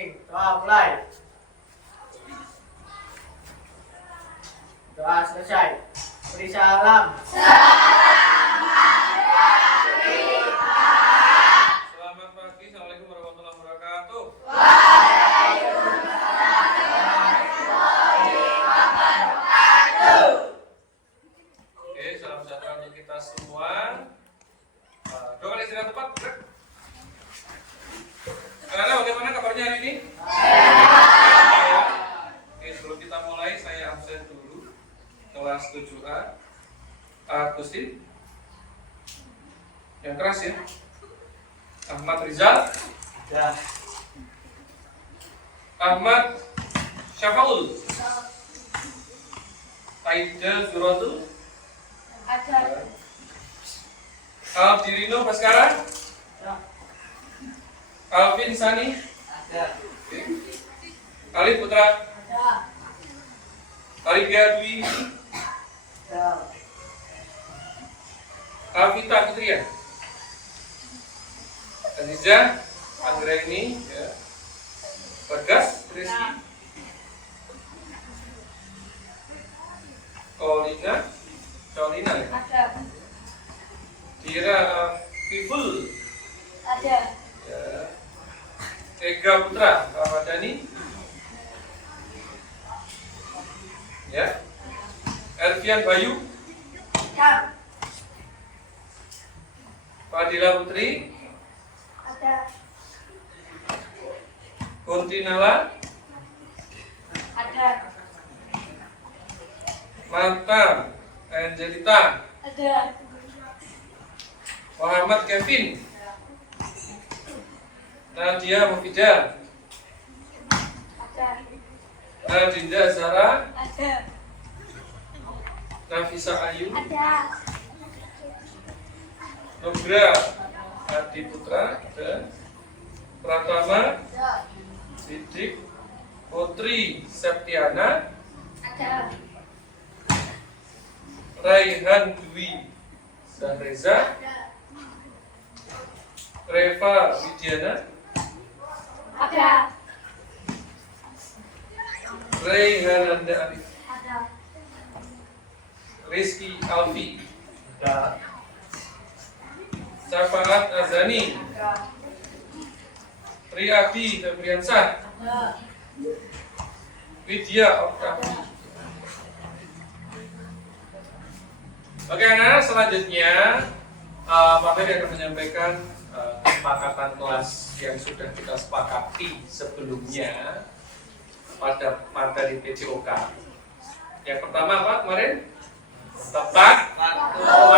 masing-masing. Doa mulai. Doa selesai. Beri salam. Selamat pagi, Assalamualaikum warahmatullahi wabarakatuh. Oke, salam sejahtera untuk kita semua. Dua kali istirahat tepat. Anak-anak, bagaimana kabarnya hari ini? Sehat. Oke, sebelum kita mulai, saya absen dulu. Kelas 7A. Agustin. Yang keras ya. Ahmad Rizal. Ya. Ahmad Syafaul. Aida Zuratul. Ada. Aldirino Baskara. Ya. Alvin Sani. Ada. Alif Putra. Ada. Alivia Dwi. Ya. Alvita Fitria. Aziza Anggraini ya. Bagas Rizky. Kolina ya. Ada. Dira Fiful Ada. ya. Ega Putra Ramadhani ya. Elvian Bayu. Ada. Fadila Putri. Ada. Kuntinala. Ada. Manta Angelita. Ada. Muhammad Kevin. Nadia Mufidah. Ada. Nadinda Zara. Ada. Nafisa Ayu. Ada. Nugra Adi Putra dan Pratama Sidik Putri Septiana. Ada. Raihan Dwi Zahreza. Reva Widiana. Ada. Raihananda Arif. Ada. Rizky Alfi. Ya. Syafaat Azani. Riyadi Febriansah. Ada. Widya Oktavi. Oke anak-anak, selanjutnya Pak Ferry akan menyampaikan kesepakatan kelas yang sudah kita sepakati sebelumnya pada materi PJOK. Yang pertama apa kemarin? Tepat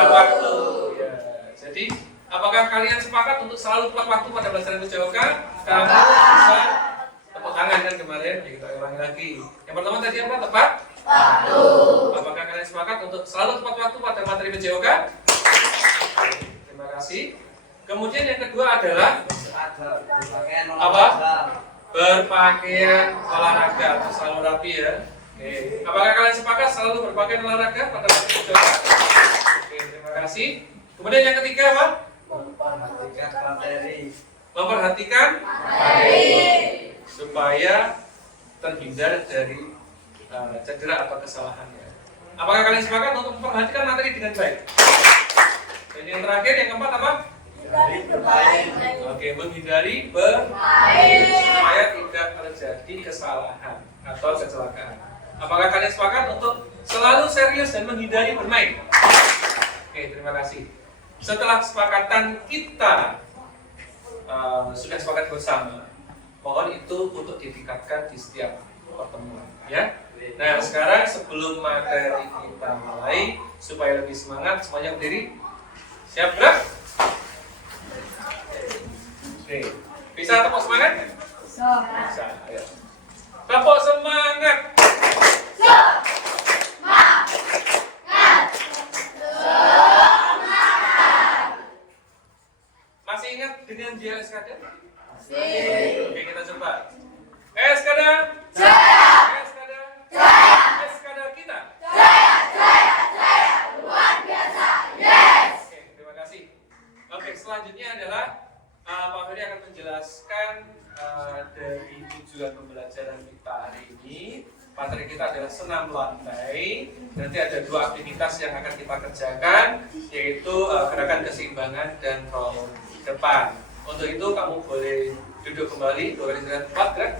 waktu. Ya. Jadi apakah kalian sepakat untuk selalu tepat waktu pada pelajaran PJOK? Kamu bisa tepuk tangan kan kemarin? Ya, kita ulangi lagi. Yang pertama tadi apa? Tepat waktu. Apakah kalian sepakat untuk selalu tepat waktu pada materi PJOK? Terima kasih. Kemudian yang kedua adalah apa? Berpakaian olahraga atau selalu rapi ya. Oke. Apakah kalian sepakat selalu berpakaian olahraga pada materi PJOK? Oke, terima kasih. Kemudian yang ketiga apa? Memperhatikan materi. Memperhatikan materi supaya terhindar dari cedera atau kesalahannya. Apakah kalian sepakat untuk memperhatikan materi dengan baik? Dan yang terakhir, yang keempat apa? Oke, menghindari bermain supaya tidak terjadi kesalahan atau kecelakaan. Apakah kalian sepakat untuk selalu serius dan menghindari bermain? Oke, terima kasih. Setelah kesepakatan kita sudah sepakat bersama, mohon itu untuk ditingkatkan di setiap pertemuan, ya. Nah, sekarang sebelum materi kita mulai, supaya lebih semangat, semuanya berdiri. Siap gerak? Oke, bisa tepuk semangat? Bisa, ayo. Tepuk semangat. Masih ingat dengan dia Eskada? Oke, kita coba. Eskada. Eskada. Eskada kita. Luar biasa. Oke, terima kasih. Oke, selanjutnya adalah Pak Ferry akan menjelaskan dari tujuan pembelajaran kita hari ini. Materi kita adalah senam lantai. Nanti ada 2 aktivitas yang akan kita kerjakan, yaitu gerakan keseimbangan dan roll depan. Untuk itu kamu boleh duduk kembali, boleh istirahat tempat, gerak.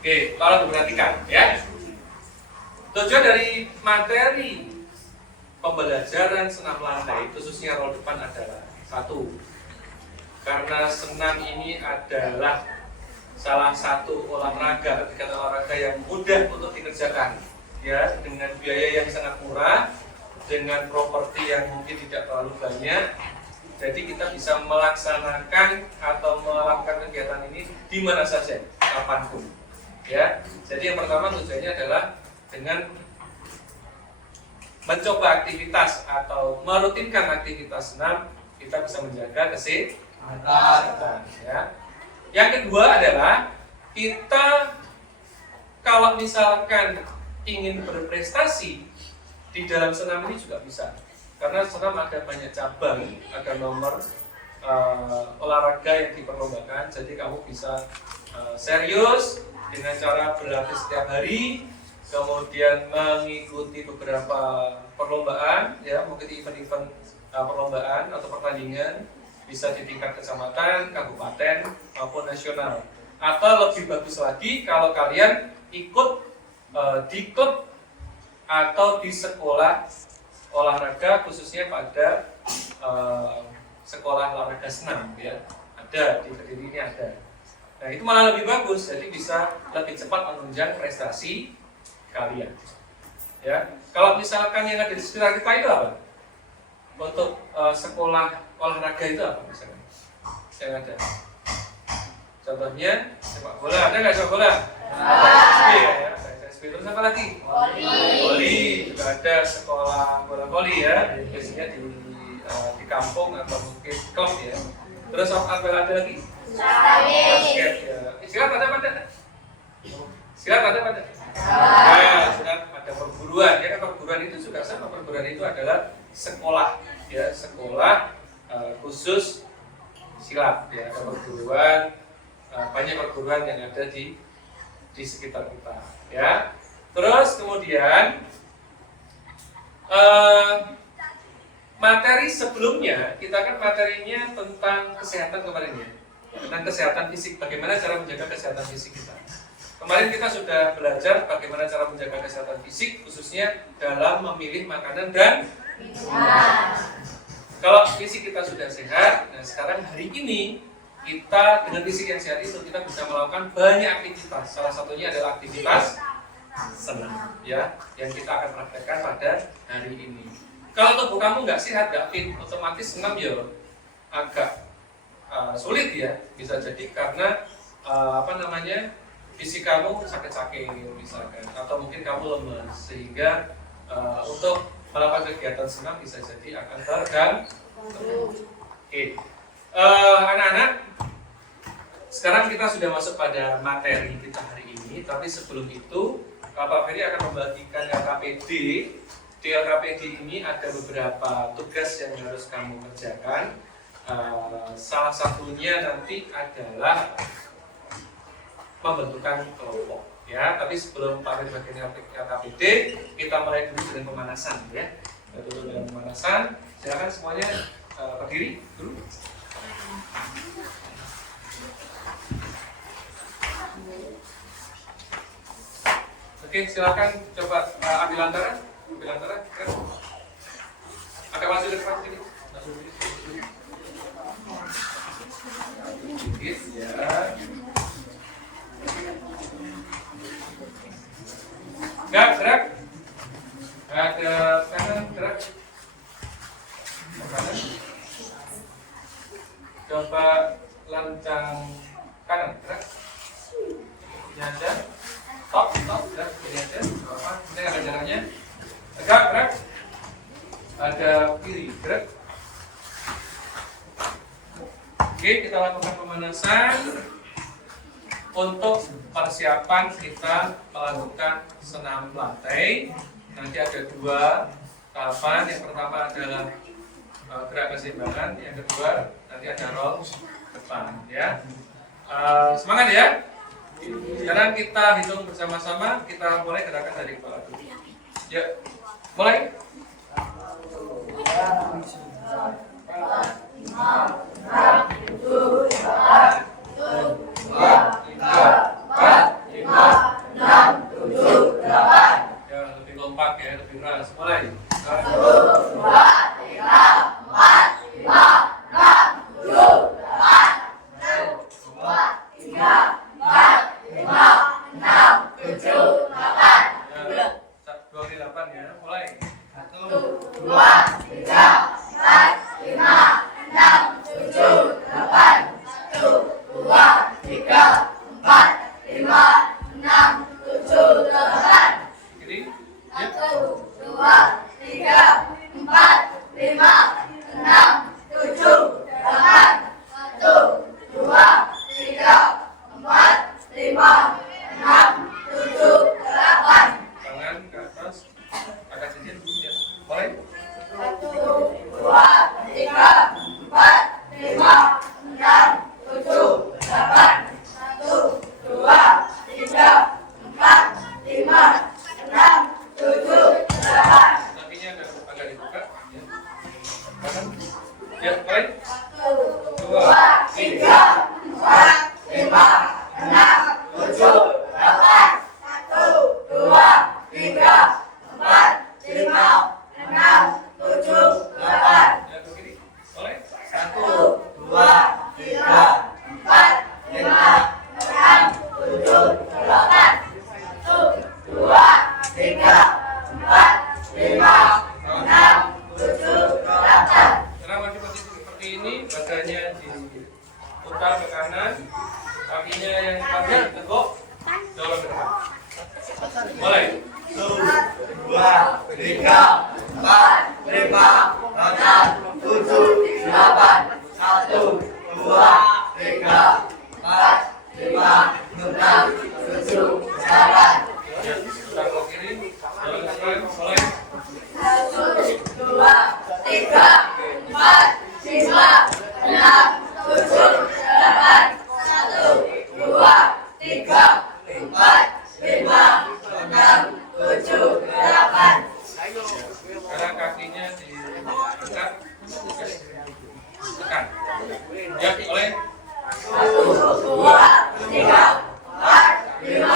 Oke, tolong diperhatikan ya. Tujuan dari materi pembelajaran senam lantai, khususnya roll depan adalah 1. Karena senam ini adalah salah satu olahraga, kegiatan olahraga yang mudah untuk dikerjakan, ya, dengan biaya yang sangat murah, dengan properti yang mungkin tidak terlalu banyak. Jadi kita bisa melaksanakan atau melakukan kegiatan ini di mana saja, kapanpun. Ya, jadi yang pertama tujuannya adalah dengan mencoba aktivitas atau merutinkan aktivitas senam, kita bisa menjaga kesehatan. Ya. Yang kedua adalah kita kalau misalkan ingin berprestasi di dalam senam ini juga bisa, karena senam ada banyak cabang, ada nomor olahraga yang diperlombakan. Jadi kamu bisa serius dengan cara berlatih setiap hari, kemudian mengikuti beberapa perlombaan, ya, mungkin event-event perlombaan atau pertandingan, bisa di tingkat kecamatan, kabupaten, maupun nasional. Atau lebih bagus lagi kalau kalian ikut di klub atau di sekolah olahraga, khususnya pada sekolah olahraga senam, ya, ada di Kediri ini ada. Nah, itu malah lebih bagus, jadi bisa lebih cepat menunjang prestasi kalian. Ya, kalau misalkan yang ada di sekitar kita itu apa? Untuk sekolah olahraga itu apa misalnya? Yang ada. Contohnya sepak bola, ada nggak sepak bola? SSB ya, SSB. Terus apa lagi? Voli. Juga ada sekolah bola voli ya, biasanya di kampung atau mungkin klub ya. Terus apa ada lagi? Basket ya. Silat ada pada? Silat ada pada? Nah, silat ada perguruan ya. Perguruan itu juga sama. Perguruan itu adalah sekolah ya, sekolah khusus silat ya. Ada perguruan, banyak perguruan yang ada di sekitar kita ya. Terus kemudian materi sebelumnya kita kan materinya tentang kesehatan kemarin ya, tentang kesehatan fisik, bagaimana cara menjaga kesehatan fisik kita. Kemarin kita sudah belajar bagaimana cara menjaga kesehatan fisik, khususnya dalam memilih makanan dan kalau fisik kita sudah sehat, nah sekarang hari ini kita dengan fisik yang sehat itu kita bisa melakukan banyak aktivitas. Salah satunya adalah aktivitas senam, ya, yang kita akan praktekkan pada hari ini. Kalau tubuh kamu nggak sehat, nggak fit, otomatis senam ya agak sulit ya. Bisa jadi karena fisik kamu sakit-sakit misalkan, atau mungkin kamu lemas, sehingga untuk melakukan kegiatan senam bisa jadi akan terganggu. Oke, anak-anak, sekarang kita sudah masuk pada materi kita hari ini. Tapi sebelum itu, Pak Ferry akan membagikan LKPD. Di LKPD ini ada beberapa tugas yang harus kamu kerjakan. Salah satunya nanti adalah pembentukan kelompok. Ya, tapi sebelum Pak Ferry bagian LKPD, kita mulai dulu dengan pemanasan. Ya, kita dulu dengan pemanasan. Silakan semuanya berdiri dulu. Oke, silakan coba ambil antara. Kan? Agak maju depan sini. Sedikit ya. Gerak. Ada kanan, gerak. Kanan. Coba lancang kanan, gerak. Ini aja. Stop, gerak. Ini aja. Apa? Ini ada jalannya. Gerak. Ada kiri, gerak. Oke, kita lakukan pemanasan untuk persiapan kita melakukan senam lantai. Nanti ada 2 tahapan. Yang pertama adalah gerak keseimbangan. Yang kedua nanti ada roll depan ya. Semangat ya. Sekarang kita hitung bersama-sama. Kita mulai gerakan dari kepala dulu. Ya, mulai. 1, 2, 3, 4, 5, 6, 7, 8. Ya, lebih kompak ya, lebih keras. Mulai. 1, 2, 3, 4, 5, 6, 7, 8. 1, 2, 3, 4, 5, 6, 7, 8. Ya, 2 kali 8 ya. Mulai. 1, 2, 3, 4, 5, 6, 7, 8. 1, 2, 3, 4, 5, 6, 7, 8. Kiri. 1, 2, 3, 4, 5, 6, 7, 8. 1, 2, 3, 4, 5, 6, 7, 8. Tangan ke atas. Agak cincin ya. Mulai. 1, 2, 3, 4, 5, 6, 7, 8. 1, 2, 3, 4, 5, 6, 7, 8. Kakinya agak dibuka ya. Kanan. Ya, mulai. 1, 2, 3, 4, 5, 6, 7, 8. 1, 2, 3, 4, 5, 6, 7, 8. Ya, ke kiri. Mulai. 1, 2, 3, 4, 5, 6, 7, 8. 1, 2, 3, 4, 5, 6, 7, 8. Sekarang wajib posisi seperti ini, badannya diputar ke kanan, kakinya yang panjang teguk, dorong ke depan. Mulai. 1, 2, 3, 4, 5, 6, 7, 8. 1, 2, 3, 4, 5, 6, 7, 8. Ya, putar ke kiri, dorong ke depan. Mulai. 1, 2, 3, 4, 5, 6, 7, 8. 1, 2, 3, 4, 5, 6, 7, 8. Sekarang kakinya diangkat, tekan. Ya, mulai. 1, 2, 3, 4, 5,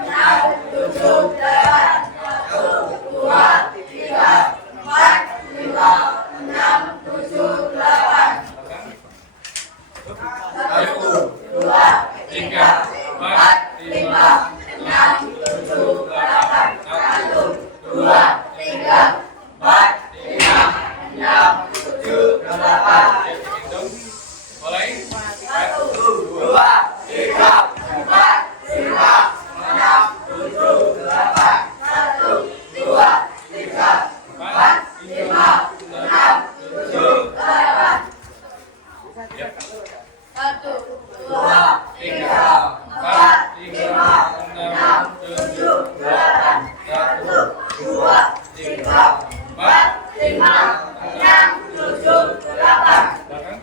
6, 7, 8. 1, 2, 3, 4, 5, 6, 7, 8. 1, 2, 3, 4, 5, 6, 7, 8. 1, 2, 3, 4, 5, 6, 7, 8. Hitung. Mulai. 1, 2, 3, 4, 5, 6, 7, 8. 1, 2, 3, 4, 5, 6, 7, 8. Ya. 1, 2, 3, 4, 5, 6, 7, 8. 1, 2, 3, 4, 5, 6, 7, 8. Belakang.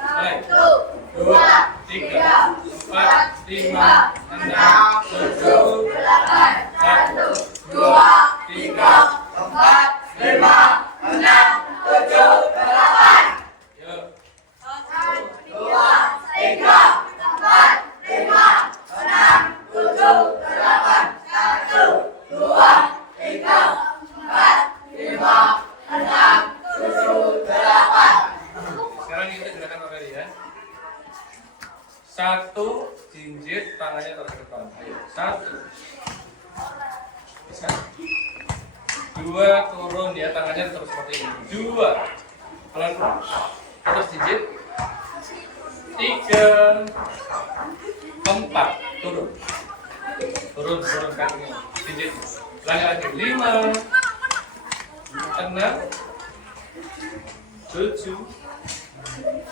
Mulai. 1, 2, 3, 4, 5, 6, 7, 8. 1, 2, 3, 4, 5, 6, 7, 8. Yuk. 1, 2, 3, 4, 5, 6, 7, 8. 1, 2, 3, 4, 5, 6, 7, 8. Sekarang kita gerakan kembali ya. 1, jinjit, tangannya taruh ke depan. Ayo. 1. Bisa. 2, turun ya, tangannya terus seperti ini. 2. Pelan-pelan. Terus jinjit. 3, 4, turun. Turun kakinya. Jinjit. Lagi 5, 6, 7,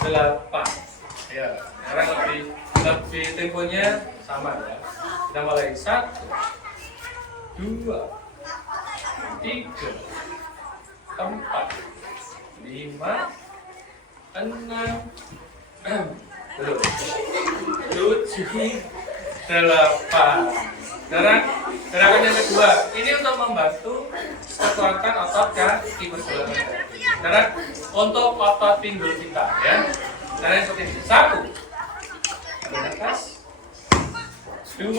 8. Ya, sekarang lebih temponya sama ya. Kita mulai 1, 2, 3, 4, 5, 6, 7, 8. Gerakan yang kedua, ini untuk membantu kekuatan otot kaki pergelangan. Sekarang untuk otot pinggul kita, ya. Caranya seperti ini. 1, atas. 2,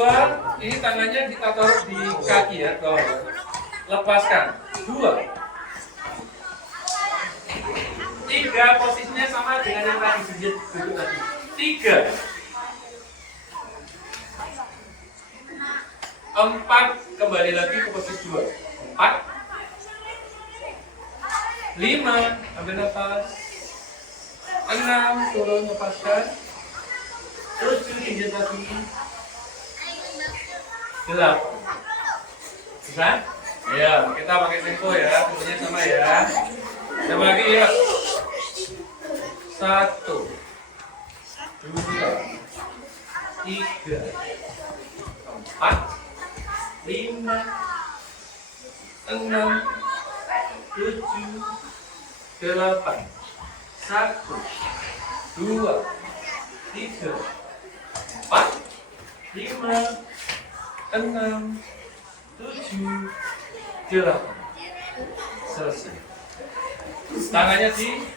ini tangannya kita taruh di kaki ya, bawah. Lepaskan. 2. 3, posisinya sama dengan yang tadi, sujud duduk tadi. 3. 4, kembali lagi ke posisi 2. 4. 5, ambil nafas. 6, turun, lepaskan. 7, injek lagi. 8. Bisa? Ya, kita pakai tempo ya, temponya sama ya. Coba lagi ya. 1, 2, 3, 4, 5, 6, 7, 8. 1, 2, 3, 4, 5, 6, 7, 8. Selesai. Tangannya di.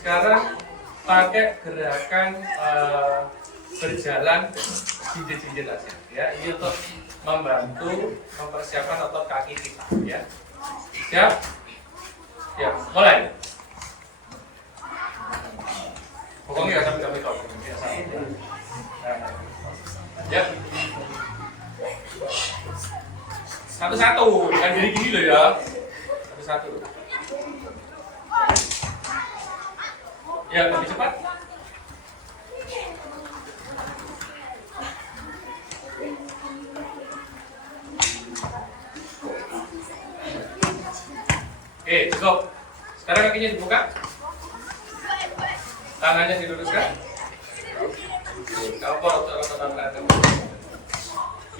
Sekarang pakai gerakan berjalan jinjit-jinjit aja ya. Ini untuk membantu mempersiapkan otot kaki kita ya. Siap? Ya, mulai. Pokoknya nggak sampai top. Ya. Satu-satu, bukan gini-gini loh ya. Satu-satu. Ya, lebih cepat. Oke, cukup. Sekarang kakinya dibuka. Tangannya diluruskan. Kalau otot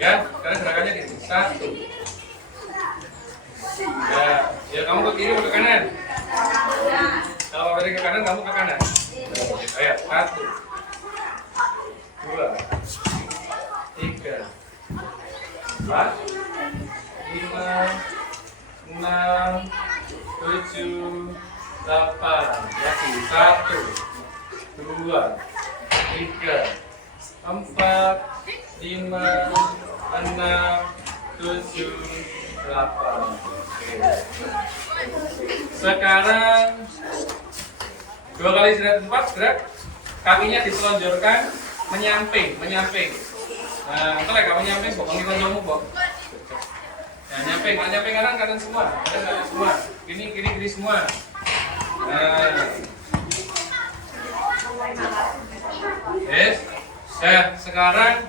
ya, sekarang gerakannya gini. 1. Ya, kamu ke kiri, ke kanan. Kalau dari ke kanan, kamu ke kanan. Ayo, 1, 2, 3, 4, 5, 6, 7, 8. Ya, 1, 2, 3, 4, 5, 6, 7, 8. Oke. Sekarang 2 kali istirahat tempat, gerak. Kakinya diselonjorkan, menyamping. Nah, kalau nggak menyamping, bokong ikut kamu, bok. Nah, nyamping kanan semua, semua. Kiri semua. Nah. Yes. Nah, sekarang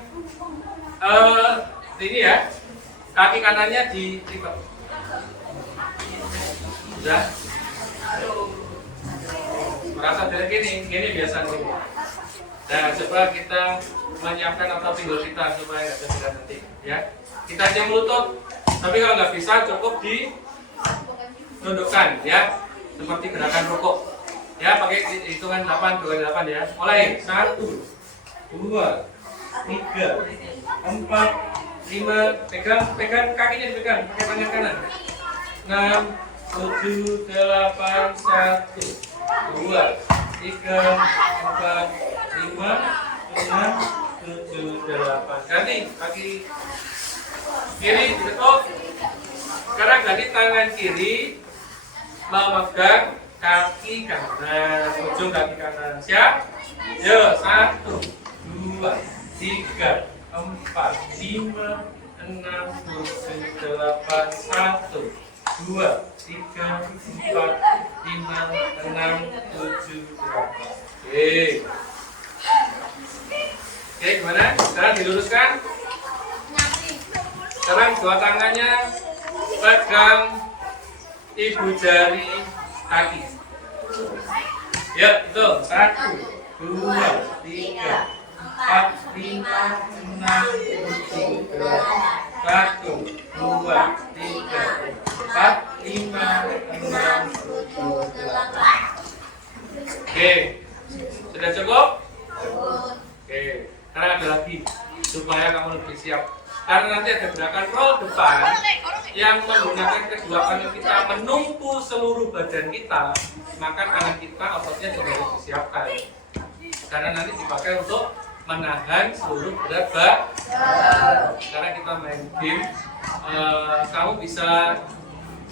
ini ya. Kaki kanannya dilipat. Sudah? Merasa dari gini biasanya. Nah, coba kita menyiapkan otot pinggul kita supaya nggak cedera nanti, ya. Kita jam lutut, tapi kalau nggak bisa cukup ditundukkan, ya, seperti gerakan rukuk. Ya, pakai hitungan 8, 2, 8 ya. Mulai 1, 2, 3, 4, 5, pegang kakinya dipegang, pakai tangan kanan. 6, 7, 8, 1, 2, 3, 4, 5, 6, 7, 8. Ganti kaki kiri ditekuk. Sekarang ganti tangan kiri memegang kaki kanan, ujung kaki kanan. Siap? Yo, 1, 2, 3, 4, 5, 6, 7, 8. 1, 2, 3, 4, 5, 6, 7, 8. Oke, gimana? Sekarang diluruskan. Sekarang dua tangannya pegang ibu jari kaki. Ya, itu 1, 2, 3, 4, 5, 6, 7, 8. 1, 2, 3, 4, 6, 7, 8. Oke, sudah cukup? Oke, sekarang ada lagi supaya kamu lebih siap. Karena nanti ada gerakan roll depan yang menggunakan kedua kaki kita menumpu seluruh badan kita, maka kanan kita ototnya juga harus disiapkan. Karena nanti dipakai untuk menahan seluruh berat badan. Sekarang kita main game. Kamu bisa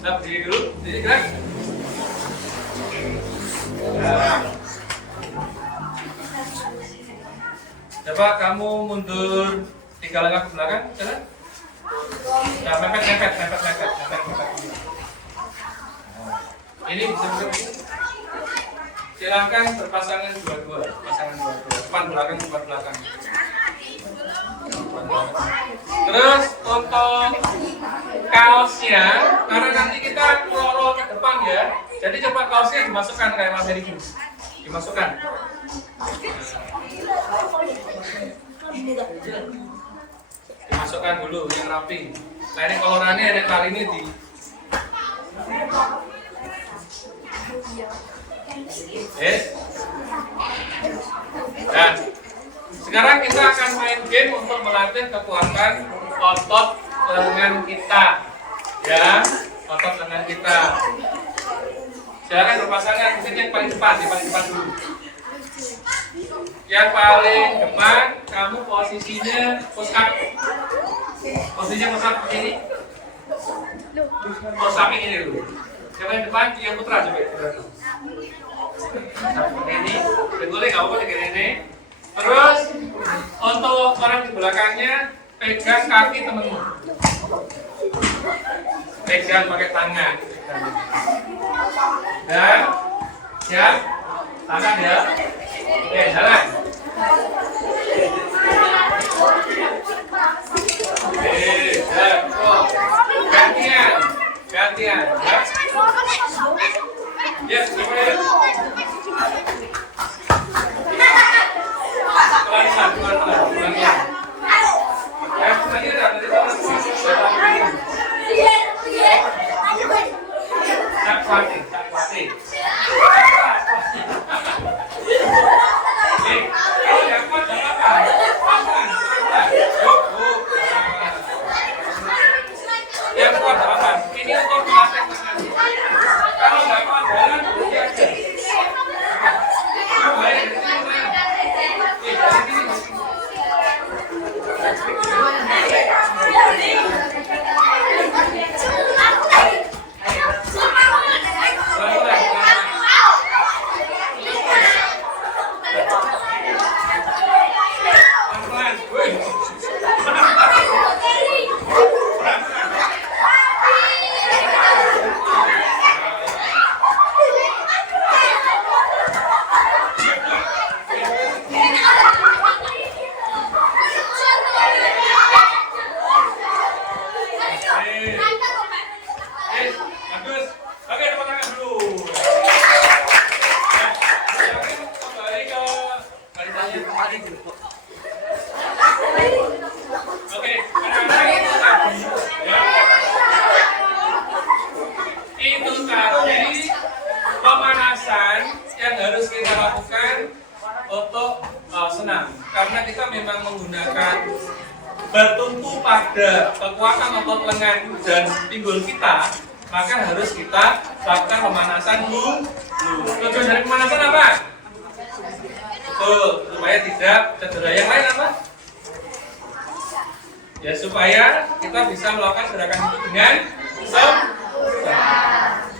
berdiri dulu, jadi gerak. Coba kamu mundur 3 langkah ke belakang, jalan. Nah, mepet. Ini bisa begitu. Silakan berpasangan dua-dua, depan belakang. Terus untuk kaosnya, karena nanti kita roll ke depan ya. Jadi coba kaosnya dimasukkan kayak Mas Heri gini. Dimasukkan. Dimasukkan dulu yang rapi. Nah ini kolorannya ada kali ini di. Yes. Nah, sekarang kita akan main game untuk melatih kekuatan otot lengan kita. Ya, otot lengan kita. Silakan berpasangan, mungkin yang paling depan dulu. Yang paling depan, kamu posisinya push up. Posisinya push up ini. Push up ini dulu. Yang paling depan, yang putra coba. Seperti ini, betulnya nggak apa-apa dengan ini. Terus untuk orang di belakangnya pegang kaki temenmu. Pegang pakai tangan. Dan siap, tangan ya. Oke, jalan. Oke, jalan. Gantian. Ya. Ya, gimana? Pelan-pelan. Ya, tadi udah tak kuatin. Yang kuat jangan apa-apa. Yang kuat apa? Ini untuk melatih tangan. Kalau nggak kuat jalan, berhenti aja. Pemanasan yang harus kita lakukan untuk senam, karena kita memang menggunakan bertumpu pada kekuatan otot lengan dan pinggul kita, maka harus kita lakukan pemanasan dulu. Tujuan dari pemanasan apa? Supaya tidak cedera. Yang lain apa? Ya supaya kita bisa melakukan gerakan itu dengan sempurna.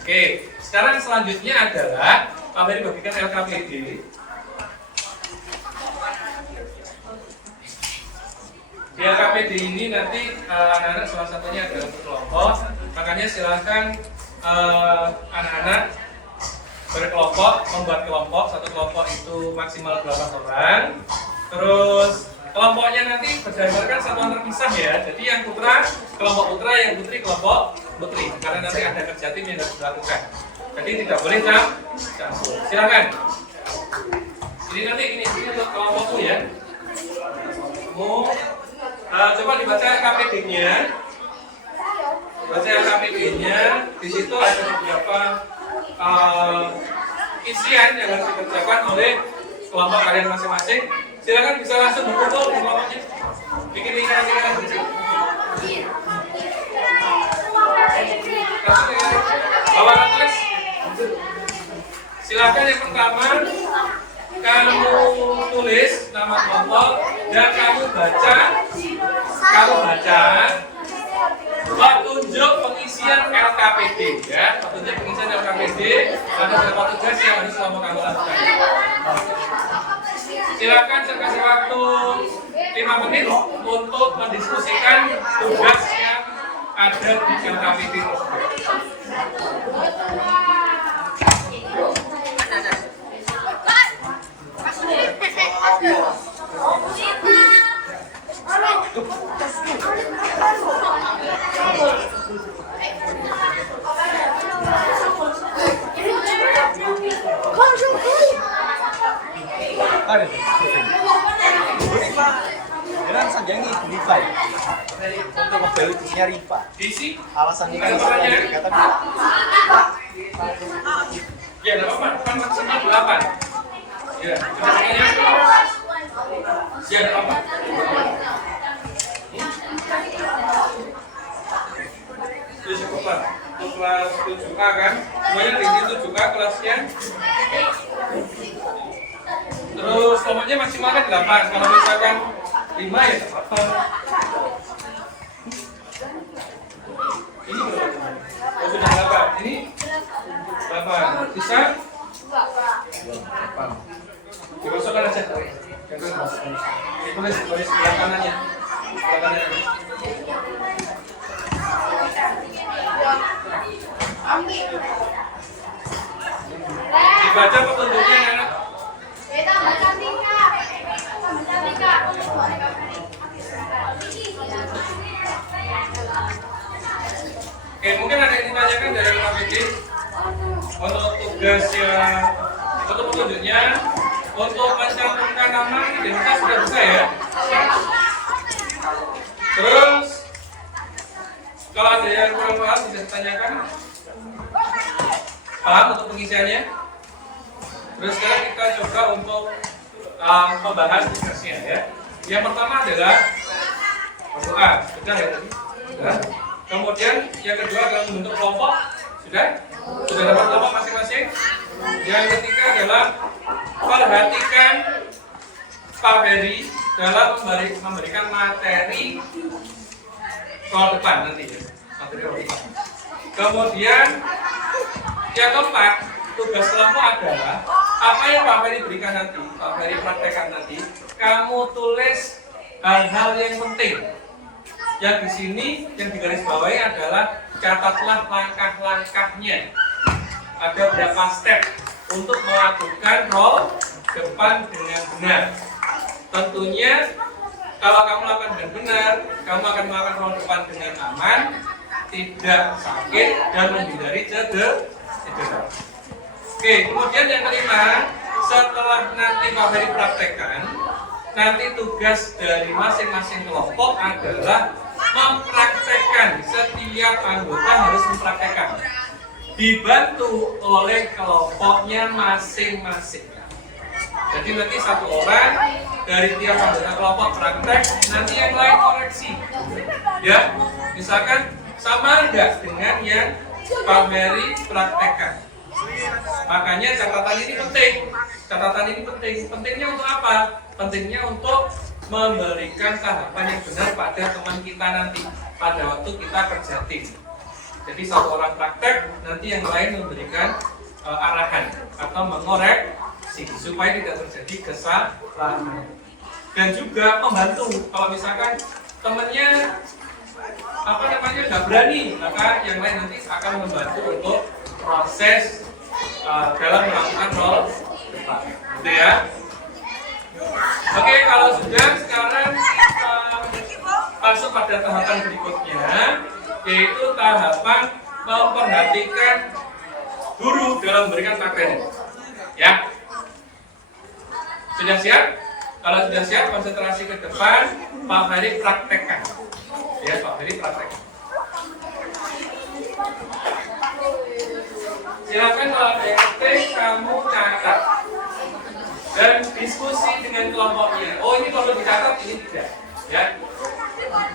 Oke, sekarang selanjutnya adalah Pak Ferry bagikan LKPD. Di LKPD ini nanti anak-anak salah satunya adalah berkelompok, makanya silahkan anak-anak berkelompok, membuat kelompok. Satu kelompok itu maksimal 8 orang. Terus kelompoknya nanti berdasarkan satuan terpisah ya. Jadi yang putra kelompok putra, yang putri kelompok putri. Karena nanti ada kerja tim yang harus dilakukan. Jadi tidak boleh campur. Silakan. Ini nanti ini untuk kelompokku ya. Coba dibaca KPD-nya. baca LKPD-nya. Di situ ada beberapa isian yang harus dikerjakan oleh kelompok kalian masing-masing. Silakan bisa langsung berkumpul di kelompoknya. Bikin lingkaran-lingkaran kecil. Bawa tulis. Silakan yang pertama kamu tulis nama kelompok dan kamu baca petunjuk pengisian LKPD ya, petunjuk pengisian LKPD. Ada beberapa tugas yang harus kamu lakukan. Silakan saya kasih waktu 5 menit untuk mendiskusikan tugas yang ada di LKPD tersebut. Dengan sanjangi Rifa untuk membeli isinya Rifa. Diisi Alasannya kan kata ya, tidak apa-apa, kan maksimal 8. Ya, kemudiannya ya, tidak apa-apa. Ya, cukup lah. Untuk kelas 7A kan, semuanya di sini 7A kelasnya. Terus kelompoknya maksimal kan 8. Kalau misalkan 5 ya tidak apa-apa. Ini berapa? Oh, sudah 8. Ini 8. Bisa? Dimasukkan aja. Jangan masukkan. Ditulis baris sebelah kanannya. Sebelah kanannya. Dibaca petunjuknya ya. Oke, mungkin ada yang ditanyakan dari LKPD untuk tugas yang untuk petunjuknya, untuk mencantumkan nama identitas sudah bisa ya. Terus kalau ada yang kurang paham bisa ditanyakan. Paham untuk pengisiannya? Terus sekarang kita coba untuk membahas tugasnya ya. Yang pertama adalah berdoa, sudah ya tadi? Sudah. Kemudian yang kedua adalah membentuk kelompok, sudah? Sudah dapat kelompok masing-masing. Yang ketiga adalah perhatikan Pak Ferry dalam memberikan materi soal depan nanti ya. Materi soal depan. Kemudian yang keempat, tugas kelompok adalah apa yang Pak Ferry berikan nanti, Pak Ferry praktekkan nanti, kamu tulis hal-hal yang penting. Yang di sini yang digarisbawahi adalah catatlah langkah-langkahnya. Ada berapa step untuk melakukan roll depan dengan benar. Tentunya kalau kamu lakukan dengan benar, kamu akan melakukan roll depan dengan aman, tidak sakit dan menghindari cedera. Oke, kemudian yang kelima, setelah nanti Pak Ferry praktekkan, nanti tugas dari masing-masing kelompok adalah mempraktekkan. Setiap anggota harus mempraktekkan, dibantu oleh kelompoknya masing-masing. Jadi nanti satu orang dari tiap anggota kelompok praktek, nanti yang lain koreksi. Ya, misalkan sama enggak dengan yang Pak Ferry praktekkan. Makanya catatan ini penting. Catatan ini penting. Pentingnya untuk apa? Pentingnya untuk memberikan tahapan yang benar pada teman kita nanti pada waktu kita kerja tim. Jadi satu orang praktek, nanti yang lain memberikan arahan atau mengoreksi supaya tidak terjadi kesalahan. Dan juga membantu kalau misalkan temannya nggak berani, maka yang lain nanti akan membantu untuk proses dalam melakukan roll depan, gitu ya. Oke, kalau sudah, sekarang kita masuk pada tahapan berikutnya, yaitu tahapan memperhatikan guru dalam memberikan materi. Ya, sudah siap? Kalau sudah siap, konsentrasi ke depan. Pak Ferry praktekkan. Ya, Pak Ferry praktekkan. Silakan kalau ada yang penting kamu catat dan diskusi dengan kelompoknya. Oh ini perlu dicatat, ini tidak, ya.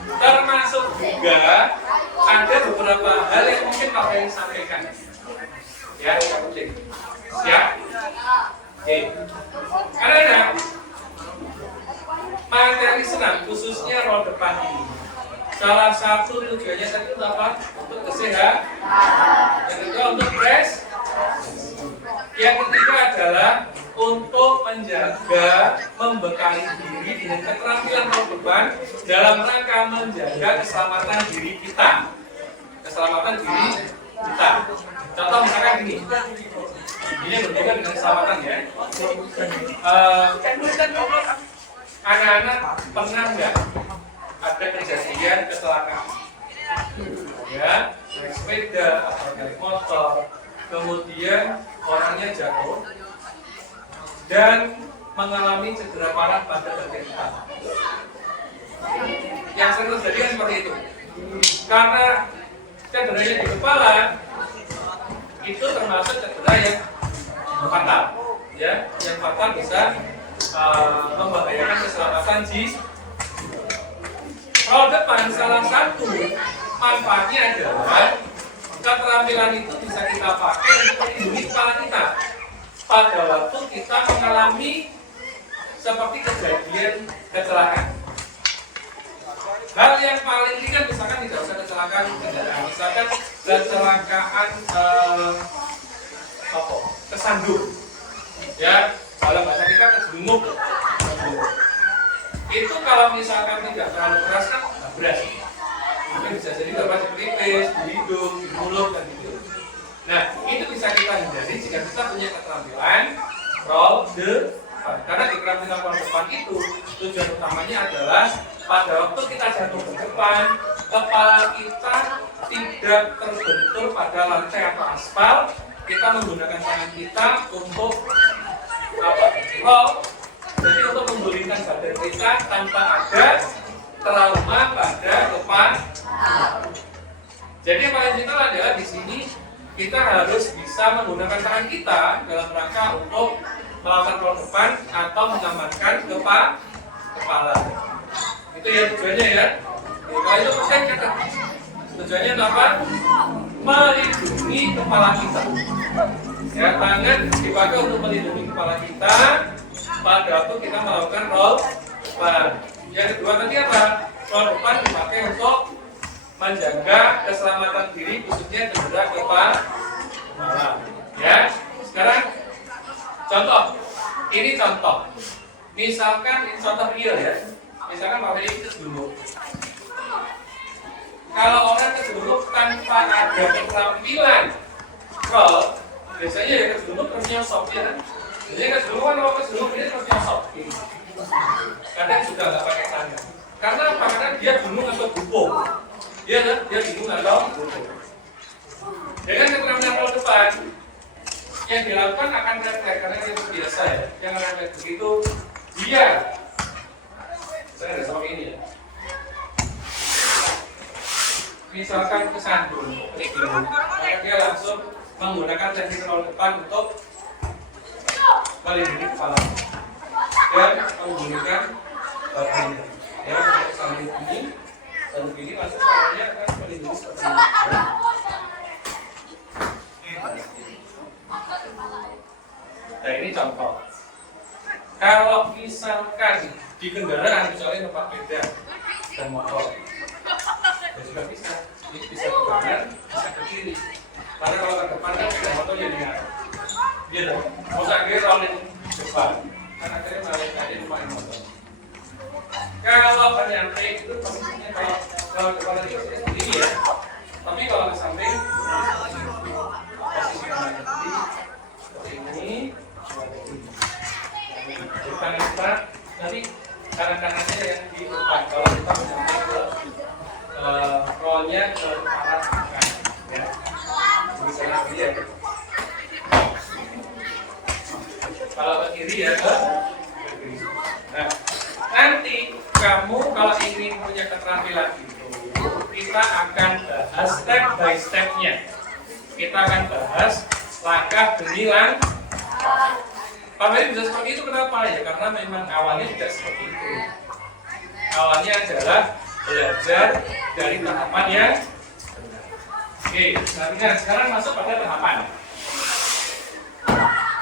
Termasuk juga ada beberapa hal yang mungkin Pak ingin sampaikan, ya, yang penting. Siap? Oke. Karena materi senam khususnya roll depan ini, salah satu tujuannya tadi apa? Untuk kesehatan. Yang kedua untuk prestasi. Yang ketiga adalah untuk menjaga, membekali diri dengan keterampilan roll depan dalam rangka menjaga keselamatan diri kita. Keselamatan diri kita. Contoh misalkan gini. Ini berbeda dengan keselamatan ya. Anak-anak pernah nggak ada kejadian kecelakaan? Ya, naik sepeda atau naik motor, kemudian orangnya jatuh dan mengalami cedera parah pada bagian kepala. Yang sering terjadi kan seperti itu. Karena cederanya di kepala itu termasuk cedera yang fatal, ya, yang fatal bisa membahayakan keselamatan jiwa. Roll depan salah satu manfaatnya adalah keterampilan itu bisa kita pakai untuk melindungi kepala kita pada waktu kita mengalami seperti kejadian kecelakaan. Hal yang paling ringan misalkan tidak usah kecelakaan kendaraan, misalkan kecelakaan kesandung, ya, kalau bahasa kita kejelumuk. Itu kalau misalkan tidak terlalu keras kan nggak berat. Mungkin bisa jadi terpaksa tipis, di hidung, di mulut dan gitu. Nah, itu bisa kita hindari jika kita punya keterampilan roll depan. Karena di keterampilan roll depan itu tujuan utamanya adalah pada waktu kita jatuh ke depan, kepala kita tidak terbentur pada lantai atau aspal. Kita menggunakan tangan kita untuk roll. Jadi untuk menggulingkan badan kita tanpa ada trauma pada depan. Jadi yang paling vital adalah di sini kita harus bisa menggunakan tangan kita dalam rangka untuk melakukan roll depan atau mengamankan kepala. Itu ya tujuannya ya. Kalau itu penting catat. Tujuannya apa? Melindungi kepala kita. Ya, tangan dipakai untuk melindungi kepala kita pada waktu kita melakukan roll depan. Yang kedua tadi apa? Roll depan dipakai untuk menjaga keselamatan diri khususnya cedera kepala. Ya, sekarang contoh. Ini contoh. Misalkan ini contoh real ya. Misalkan Pak ini kejelumuk. Kalau orang kejelumuk tanpa ada keterampilan roll, biasanya ya kejelumuk terus nyosok ya kan? Jadi kejelumuk kan kalau kejelumuk dia terus nyosok. Kadang juga nggak pakai tangan. Karena apa? Karena dia gunung atau bubuk. Dia gunung atau bubuk. Dengan keterampilan roll depan, yang dilakukan akan refleks karena itu biasa ya. Yang refleks begitu dia. Saya ada sama ini ya. Misalkan kesandung, maka dia langsung menggunakan teknik roll depan untuk melindungi kepala dan menggunakan badannya. Ya, sambil begini dan begini pasti kepalanya akan melindungi seperti ini. Nah ini contoh. Kalau misalkan di kendaraan misalnya tempat beda dan motor, ya juga bisa. Ini bisa ke kanan, bisa ke kiri. Karena kalau ke depan kan tidak motornya dia. Dia dong. Mau saya rolling depan. Karena akhirnya malah tadi lumayan motor. Kalau yang trik itu posisinya kalau depan tadi posisinya sendiri ya. Tapi kalau ke samping posisi kanan seperti ini. Depan kita nanti kanan-kanannya yang di depan. Kalau kita menyamping ke rollnya ke arah kanan, ya. Bisa lagi ya. Kalau ke kiri ya ke kiri. Nah, nanti kamu kalau ingin punya keterampilan itu, kita akan bahas step by stepnya. Kita akan bahas langkah demi langkah. Pak Mary bisa seperti itu kenapa? Ya karena memang awalnya tidak seperti itu. Awalnya adalah belajar dari tahapan yang oke, nah sekarang masuk pada tahapan.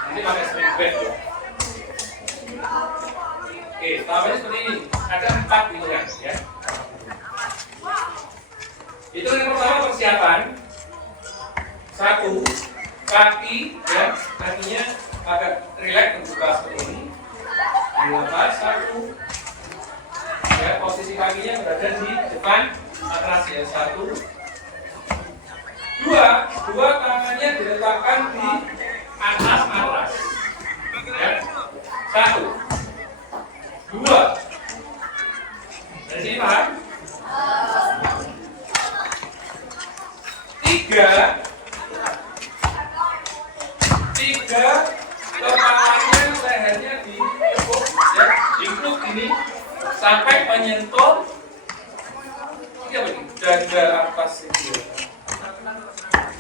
Nanti pakai string back ya. Oke, tahapannya seperti ini. Ada 4 pilihan ya. Itu yang pertama persiapan. 1, kaki ya, kakinya agak rileks terbuka seperti ini. Dilepas 1. Ya, posisi kakinya berada di depan matras ya. 1, 2 tangannya diletakkan di atas matras. Ya. 1, 2. Dari sini paham? 3 kepalanya lehernya ditekuk ya, diikluk ini sampai menyentuh dada atas itu.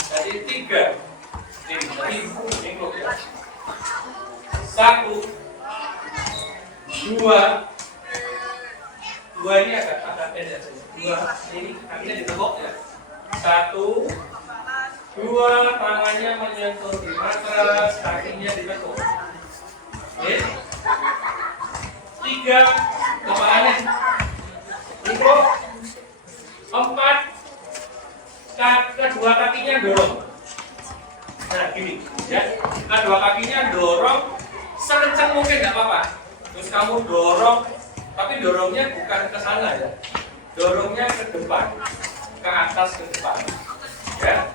Jadi 3 ini diikluk ya. 1, 2 ini agak pendek saja. 2 ini kakinya ditekuk ya. 1, 2 tangannya menyentuh di matras, kakinya ditekuk. Oke. 3 kepalanya ditekuk. 4 kedua kakinya dorong. Nah gini ya, kedua kakinya dorong sekencang mungkin nggak apa-apa. Terus kamu dorong, tapi dorongnya bukan ke sana ya, dorongnya ke depan, ke atas ke depan. Ya.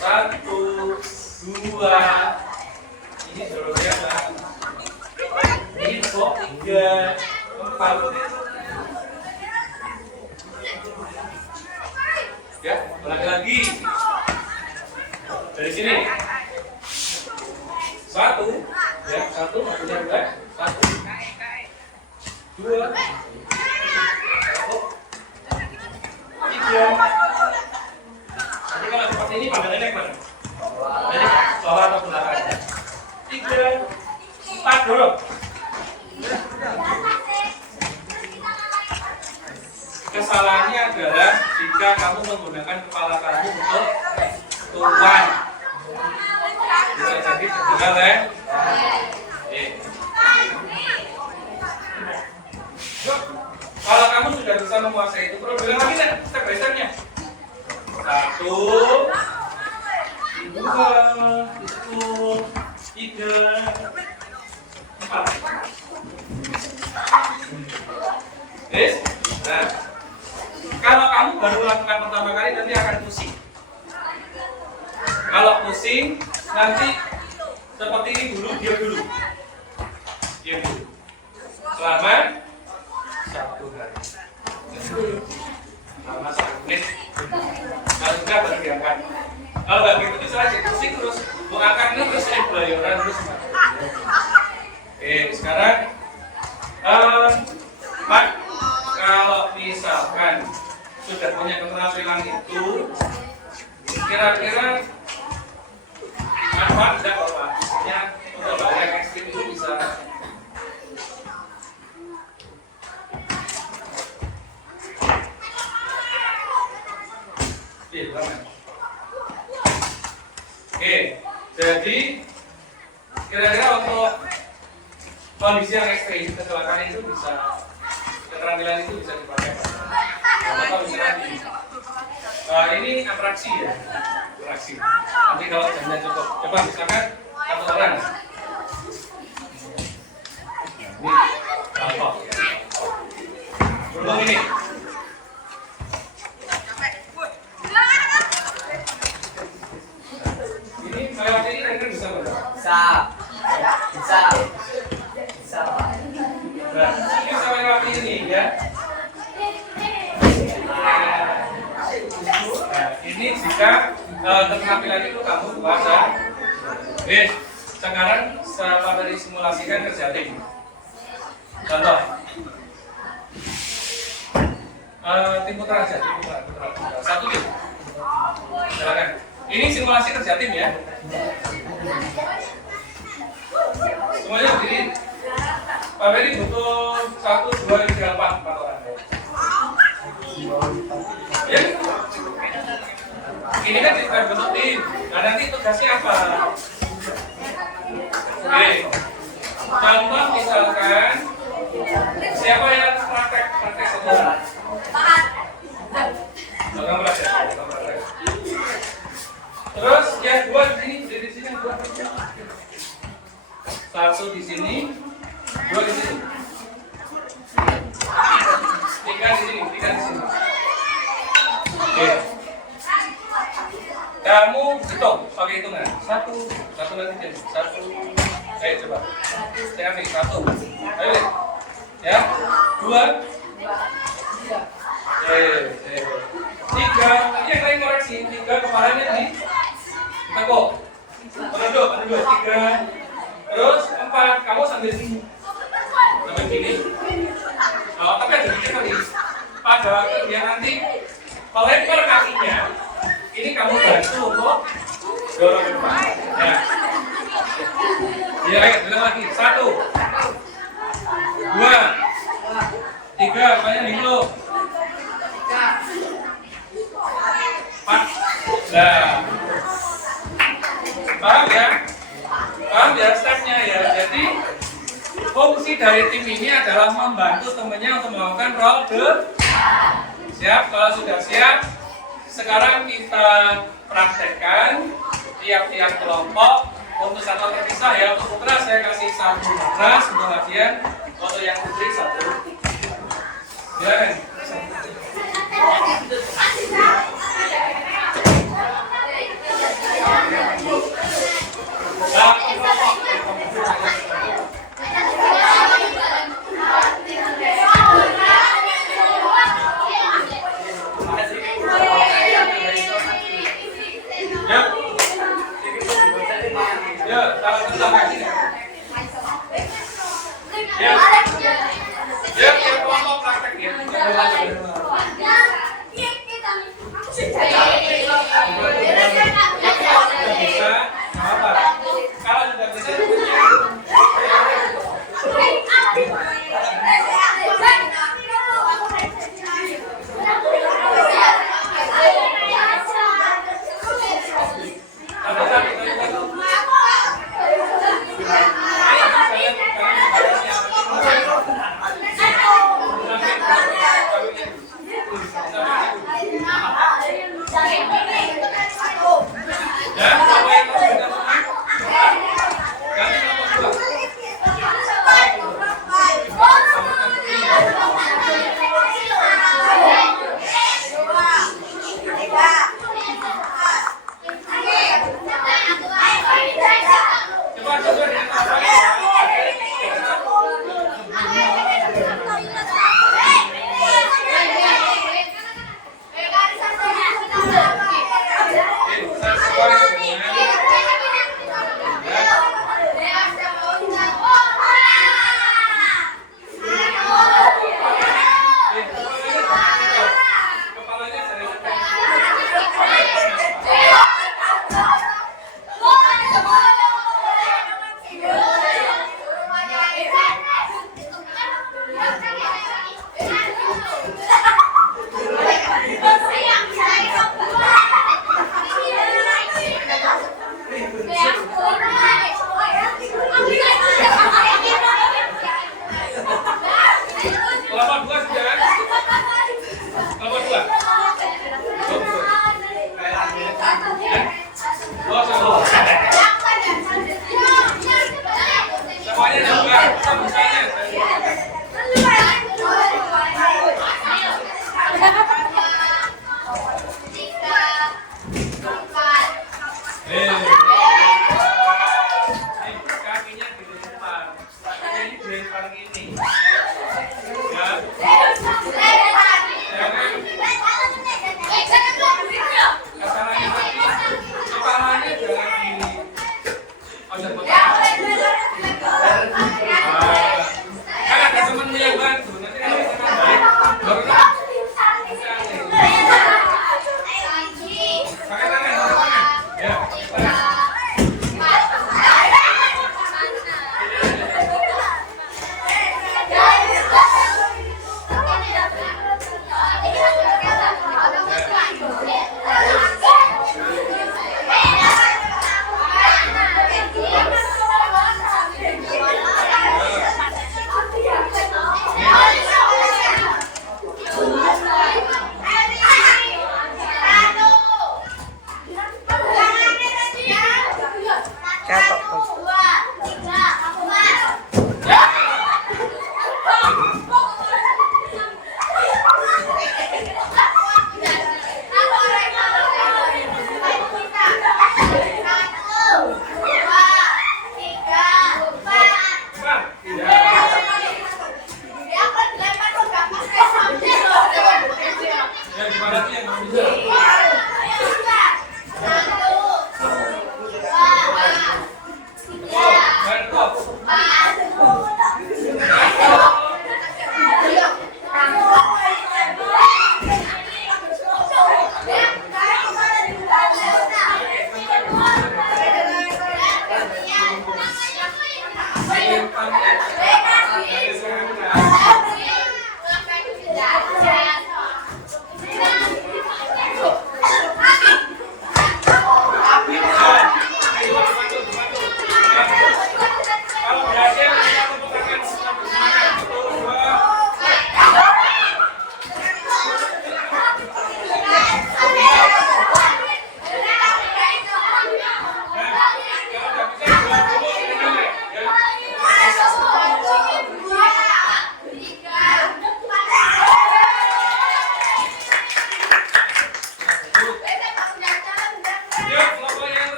1, 2, ini dorongnya ke ini kok 3, 4. Ya, ulangi lagi. Dari sini. 1, ya, 1 maksudnya relax. 1, 2, 3. Nanti kalau seperti ini pandangannya kemana? Jadi bawah atau belakang? 3, 4 dorong. Kesalahannya adalah jika kamu menggunakan kepala kamu untuk tuan, bisa jadi tertinggal ya. Kalau kamu sudah bisa menguasai itu, terus bilang lagi deh step by stepnya. 1, 2, 3, 4. Yes? Nah, kalau kamu baru lakukan pertama kali nanti akan pusing. Kalau pusing nanti seperti ini dulu, diam dulu. Selama 1 hari. Selama 1 menit. Kalau sudah baru diangkat. Kalau nggak gitu bisa aja pusing terus, mau angkatnya terus belayoran terus. Oke, sekarang Pak, kalau misalkan sudah punya keterampilan itu, kira-kira manfaat tidak Pak? Maksudnya untuk banyak ekstrim itu bisa. Oke, jadi kira-kira untuk kondisi yang ekstrim, kecelakaan itu bisa, keterampilan itu bisa dipakai. Contoh misalkan ini atraksi ya, atraksi. Nanti kalau jamnya cukup, coba misalkan 1 orang. Ini contoh. Berhubung ini. Ini melewati ini kira-kira bisa berapa? Bisa. Nah, ini bisa melewati ini ya. Nah, ini jika keterampilan itu kamu kuasa. Sekarang saya dari simulasikan kerja tim. Contoh, tim putra aja, tim putra. 1 tim. Silakan. Ini simulasi kerja tim ya. Semuanya berdiri. Pak Ferry butuh 1, 2, 3, 4 orang. Ya. Ini kan kita bentuk tim. Nah nanti tugasnya apa? Oke. Contoh misalkan siapa yang praktek semua? Jangan praktek. Terus yang dua di sini dua. Satu di sini, dua di sini. Tiga di sini. Oke. Kamu hitung pakai hitungan. Satu lagi jadi satu. Ayo coba. Saya ambil satu. Ayo. Ya. Dua. Tiga. Yang lain koreksi. Tiga kepalanya di tekuk. Menunduk. Tiga. Terus 4. Kamu sambil sini. Sambil sini. Oh, tapi ada dikit lagi. Pada waktu dia nanti melempar kakinya, ini kamu bantu untuk dorong ke depan. Ya. Ya, bilang lagi. 1, 2, 3. Apanya dulu? 4. Nah. Paham ya stepnya ya. Jadi fungsi dari tim ini adalah membantu temannya untuk melakukan roll. Siap? Kalau sudah siap, sekarang kita praktekkan tiap-tiap kelompok untuk satu terpisah ya. Untuk putra saya kasih 1 matras untuk latihan. Untuk yang putri 1. Silakan.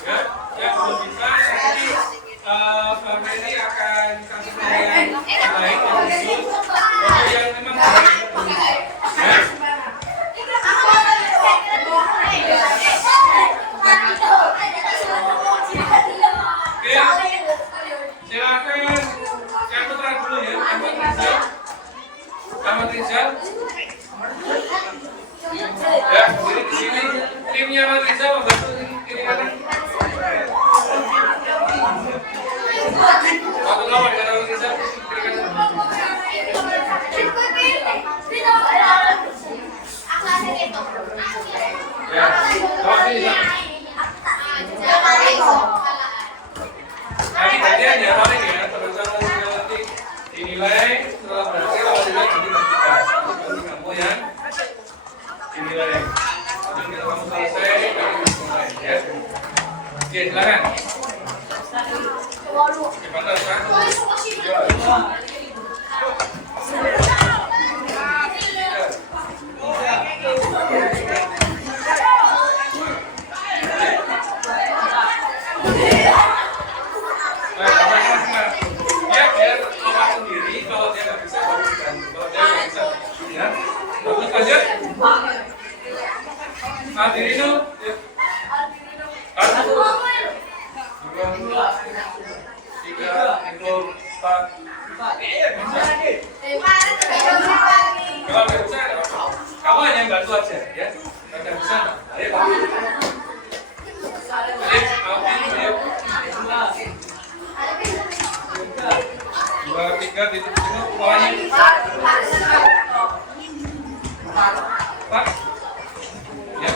Ya, yang belum bisa nanti Mbak Mary akan kasih pelajaran lain yang khusus untuk yang memang ya. Oke, silakan yang putra dulu ya, Ahmad Rizal. Ahmad Rizal. Ya, berdiri di sini. Timnya Ahmad Rizal membantu kiri kanan. Satu lawan dengan Ahmad Rizal kiri kanan. Ya, lawan sini. Nanti gantian ya paling ya, teman-teman nanti dinilai setelah berhasil kalau tidak nanti bertiga. Nanti kamu yang dinilai. Nanti kita kamu selesai, kami mulai ya. Oke, silakan. Cepat satu. Ya, biar orang sendiri kalau dia nggak bisa baru dibantu. Kalau dia nggak bisa, ya. Bagus lanjut. Diri dulu. Satu, dua, tiga, empat. Kalau nggak bisa, kamu hanya bantu aja, ya. Kalau nggak bisa, ayo. Dua, tiga, titik tengah, bawahnya. Pak. Ya.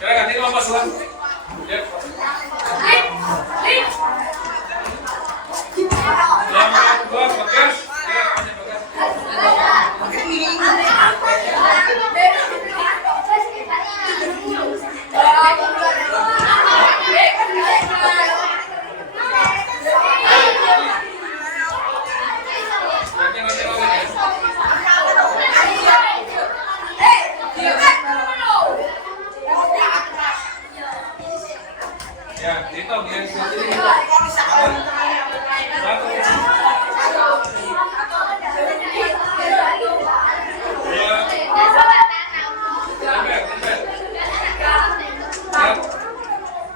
Kira ganti lompat dua. Ya. Lompat dua, bagas. Ya, hanya bagas. Nanti lawan ya. Ya, dihitung ya.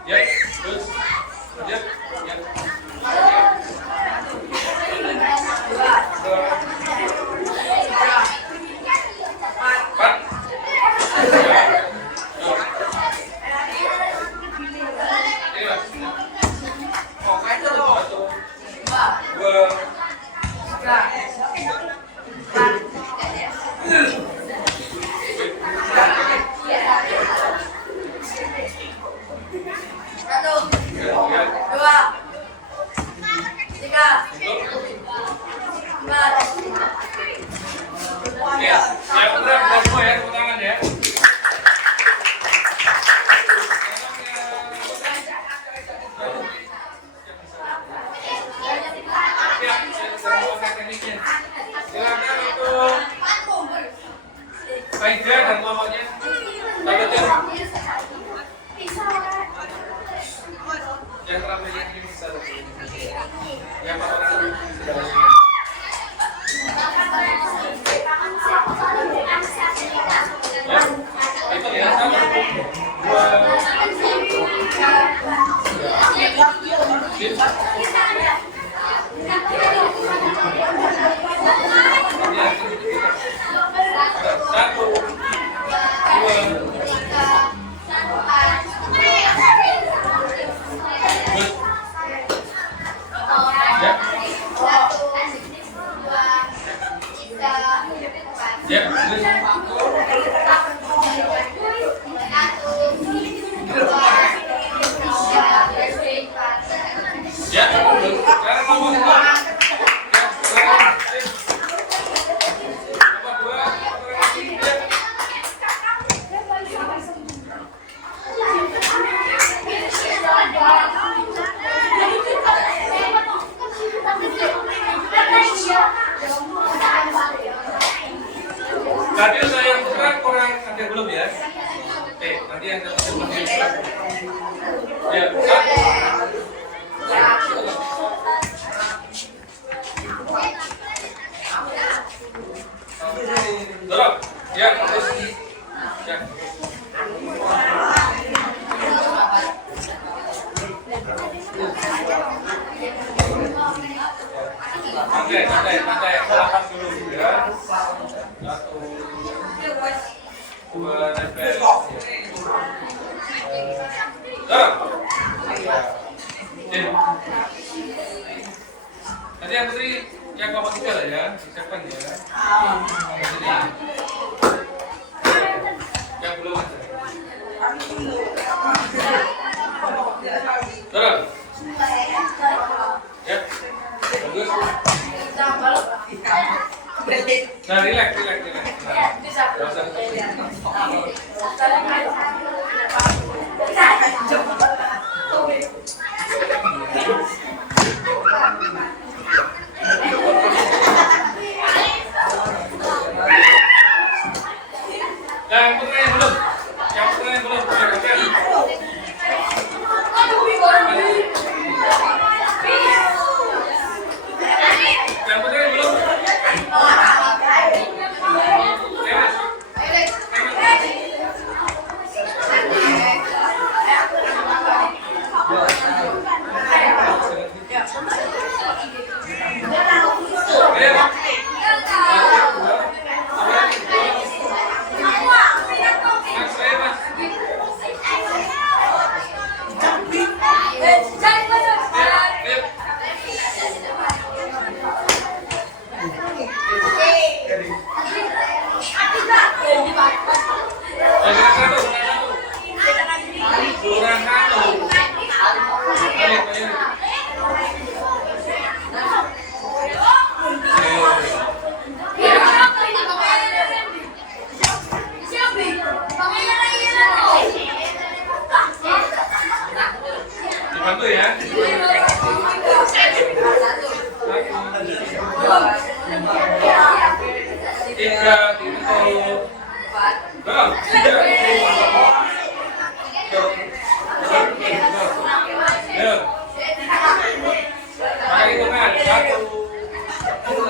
Ya, terus. Ya, ya. Empat. Ini, Mas. Nanti yang ketiga. Ya, Kak. Dorong. Ya, terus. Ya. Santai, nafas dulu ya. 1, 2, nempel. Dorong. Nanti yang putri yang kelompok 3 lah ya, siapkan ya. Yang belum ada. Dorong. Ya. Bagus. Nah, relax. Nah, yang putri yang belum. Dibantu ya. 1, 2, 3, tidur. Go. Pakai hitungan 1, 2,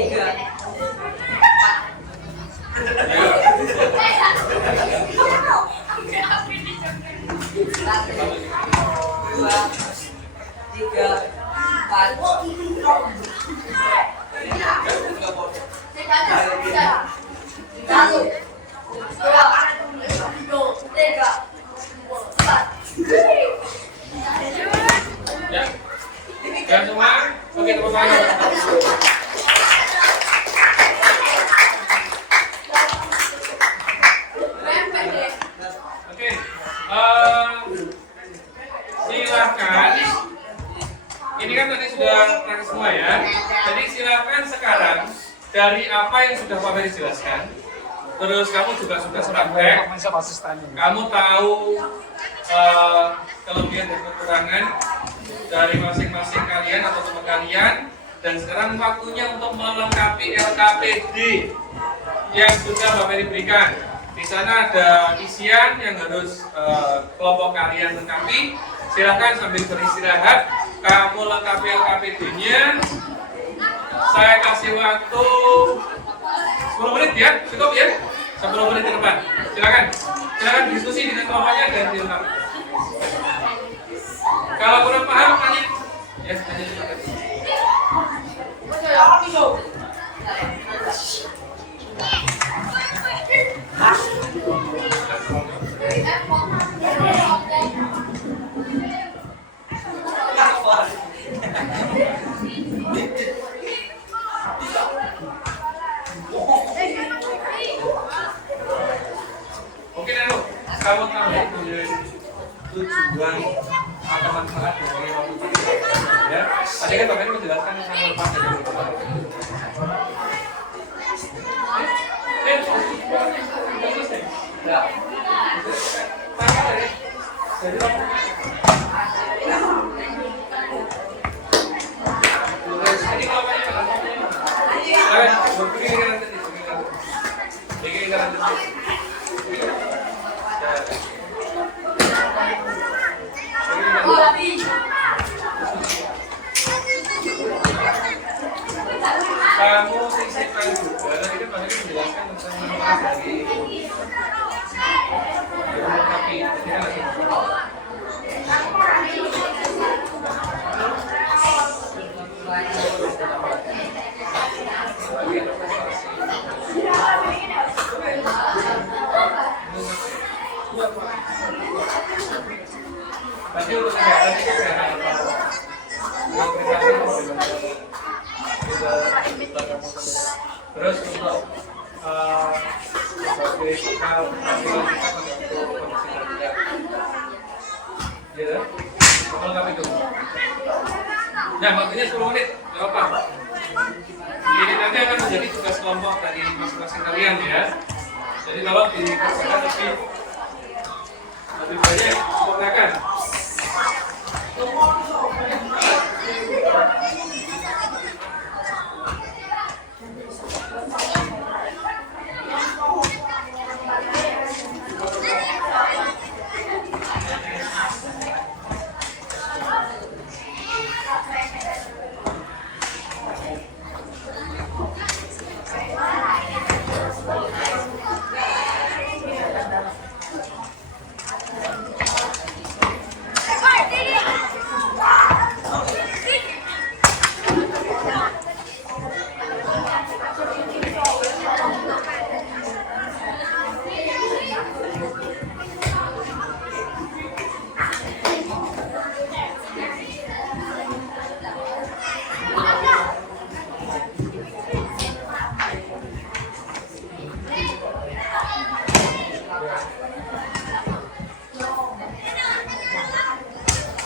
3, 4. Ya. Dan semua, oke tepuk tangan. Oke, silakan. Ini kan tadi sudah praktis semua ya. Jadi silakan sekarang dari apa yang sudah Pak Ferry jelaskan. Terus kamu juga sudah praktek. Kamu tahu kelebihan dan kekurangan dari masing-masing kalian atau teman kalian. Dan sekarang waktunya untuk melengkapi LKPD yang sudah Pak Ferry berikan. Di sana ada isian yang harus kelompok kalian lengkapi. Silahkan sambil beristirahat, kamu lengkapi LKPD-nya. Saya kasih waktu 10 menit ya, cukup ya? 10 menit ke depan. Silakan diskusi dengan kelompoknya dan dilengkapi. Kalau kurang paham, tanya. Ya, tanya silakan. Mungkin kamu tahu tujuan atau manfaat dari waktu pagi ya. Tadi kan Pak Ferry menjelaskan sangat lepas dari itu. Ya. Jadi penampilan kita pada kondisi kandidat. Ya, melengkapi itu. Nah, waktunya 10 menit, nggak apa-apa. Ini nanti akan menjadi tugas kelompok dari masing-masing kalian ya. Jadi kalau dikerjakan lebih banyak sempurnakan.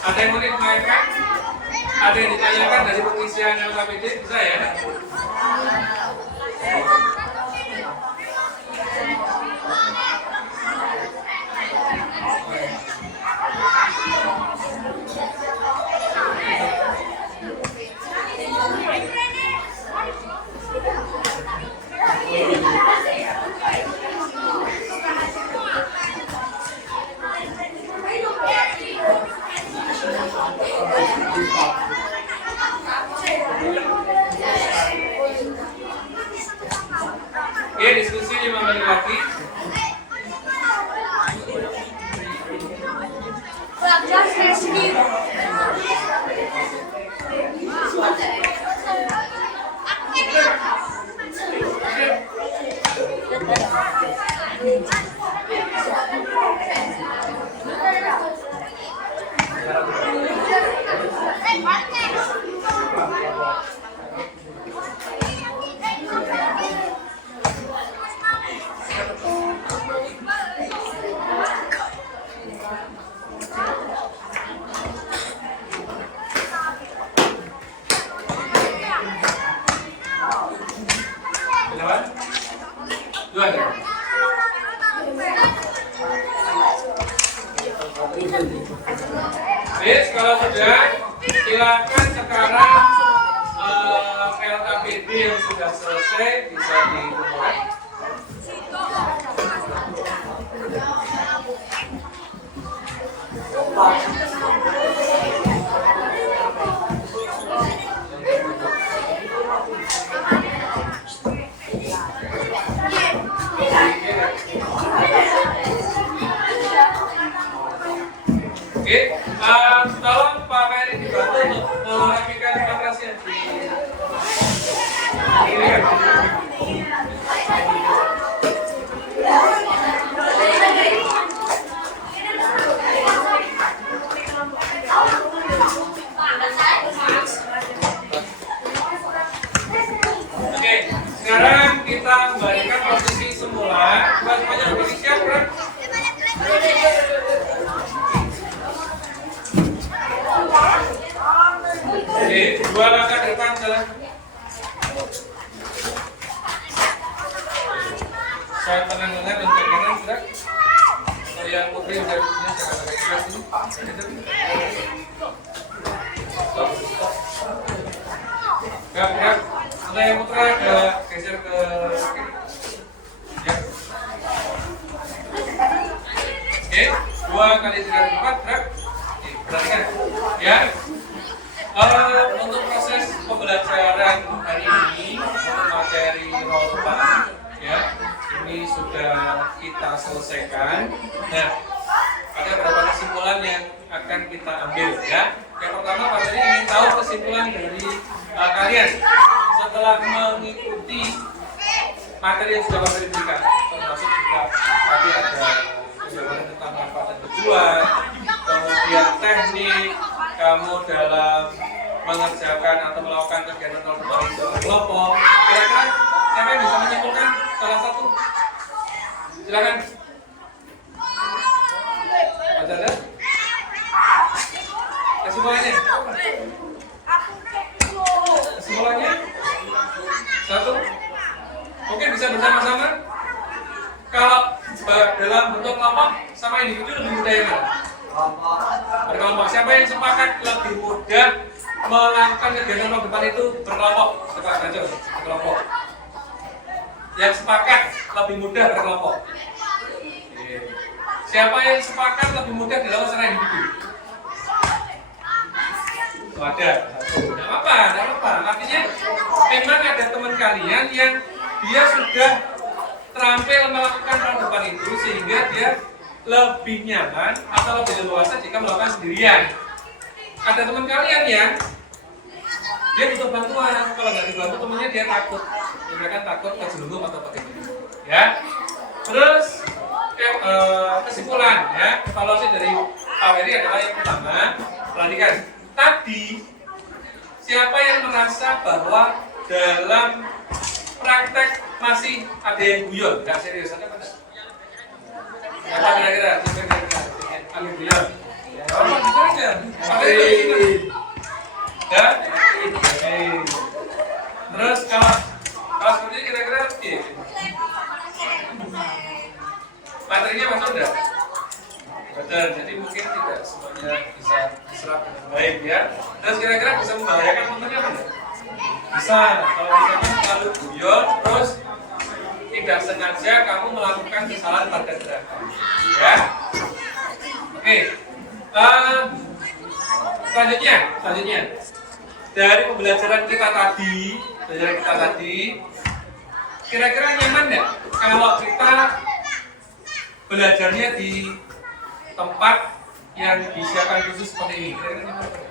Ada yang mau ditanyakan? Ada yang ditanyakan dari pengisian LKPD? Bisa ya? Oke, diskusi 5 menit lagi. Berapa? 2 ya? Yes, kalau sudah, silakan sekarang LKPD yang sudah selesai bisa dikumpulkan. Oke, tolong Pak Ferry dibantu untuk merapikan matrasnya di ini kan. Oke, sekarang kita kembalikan posisi semula. Semuanya berdiri siap, Bro? Oke, 2 langkah ke depan jalan. Saya tenang-tenang dan kanan gerak. Saya putri udah punya jangan agak gerak sini. Stop. Gerak. Saya putra geser ke kiri. Ya. Oke, 2 kali 3 kali 4 gerak. Oke, perhatikan. Ya. Untuk proses pembelajaran hari ini untuk materi roba ya ini sudah kita selesaikan. Nah, ada beberapa kesimpulan yang akan kita ambil ya. Yang pertama, Pak Ferry ingin tahu kesimpulan dari kalian setelah mengikuti materi yang sudah Pak Ferry berikan, termasuk juga tadi ada penjelasan tentang manfaat dan tujuan, kemudian teknik kamu dalam mengerjakan atau melakukan kegiatan kelompok. Kira-kira siapa yang bisa menyimpulkan salah satu? Silakan. Mas Anda? Kesimpulannya? Kesimpulannya? 1. Mungkin bisa bersama-sama. Kalau dalam bentuk kelompok sama individu lebih mudah yang mana? Berkelompok. Siapa yang sepakat lebih mudah melakukan kegiatan tahun depan itu berkelompok? Coba baca berkelompok. Yang sepakat lebih mudah berkelompok. Siapa yang sepakat lebih mudah dilakukan secara individu? Ada. Tidak apa-apa. Artinya memang ada teman kalian yang dia sudah terampil melakukan tahun depan itu sehingga dia lebih nyaman atau lebih leluasa jika melakukan sendirian. Ada teman kalian yang dia butuh bantuan, kalau nggak dibantu temennya dia takut, dia kan takut kejelungup atau bagaimana, ya. Terus kesimpulan, ya, evaluasi dari Pak Heri adalah yang pertama, perhatikan. Tadi siapa yang merasa bahwa dalam praktek masih ada yang guyon, nggak serius, ada apa enggak? Apa kira-kira? Ada guyon? Apa kira-kira? Ya? Terus kalau seperti ini kira-kira materinya masuk enggak? Betul, jadi mungkin tidak semuanya bisa diserap dengan baik, ya. Terus kira-kira bisa membahayakan temannya apa enggak? Bisa, kalau misalkan terlalu guyon, terus tidak sengaja kamu melakukan kesalahan pada gerakan, ya. Oke, selanjutnya dari pembelajaran kita tadi, kira-kira nyaman nggak kalau kita belajarnya di tempat yang disiapkan khusus seperti ini? Kira-kira nyaman nggak?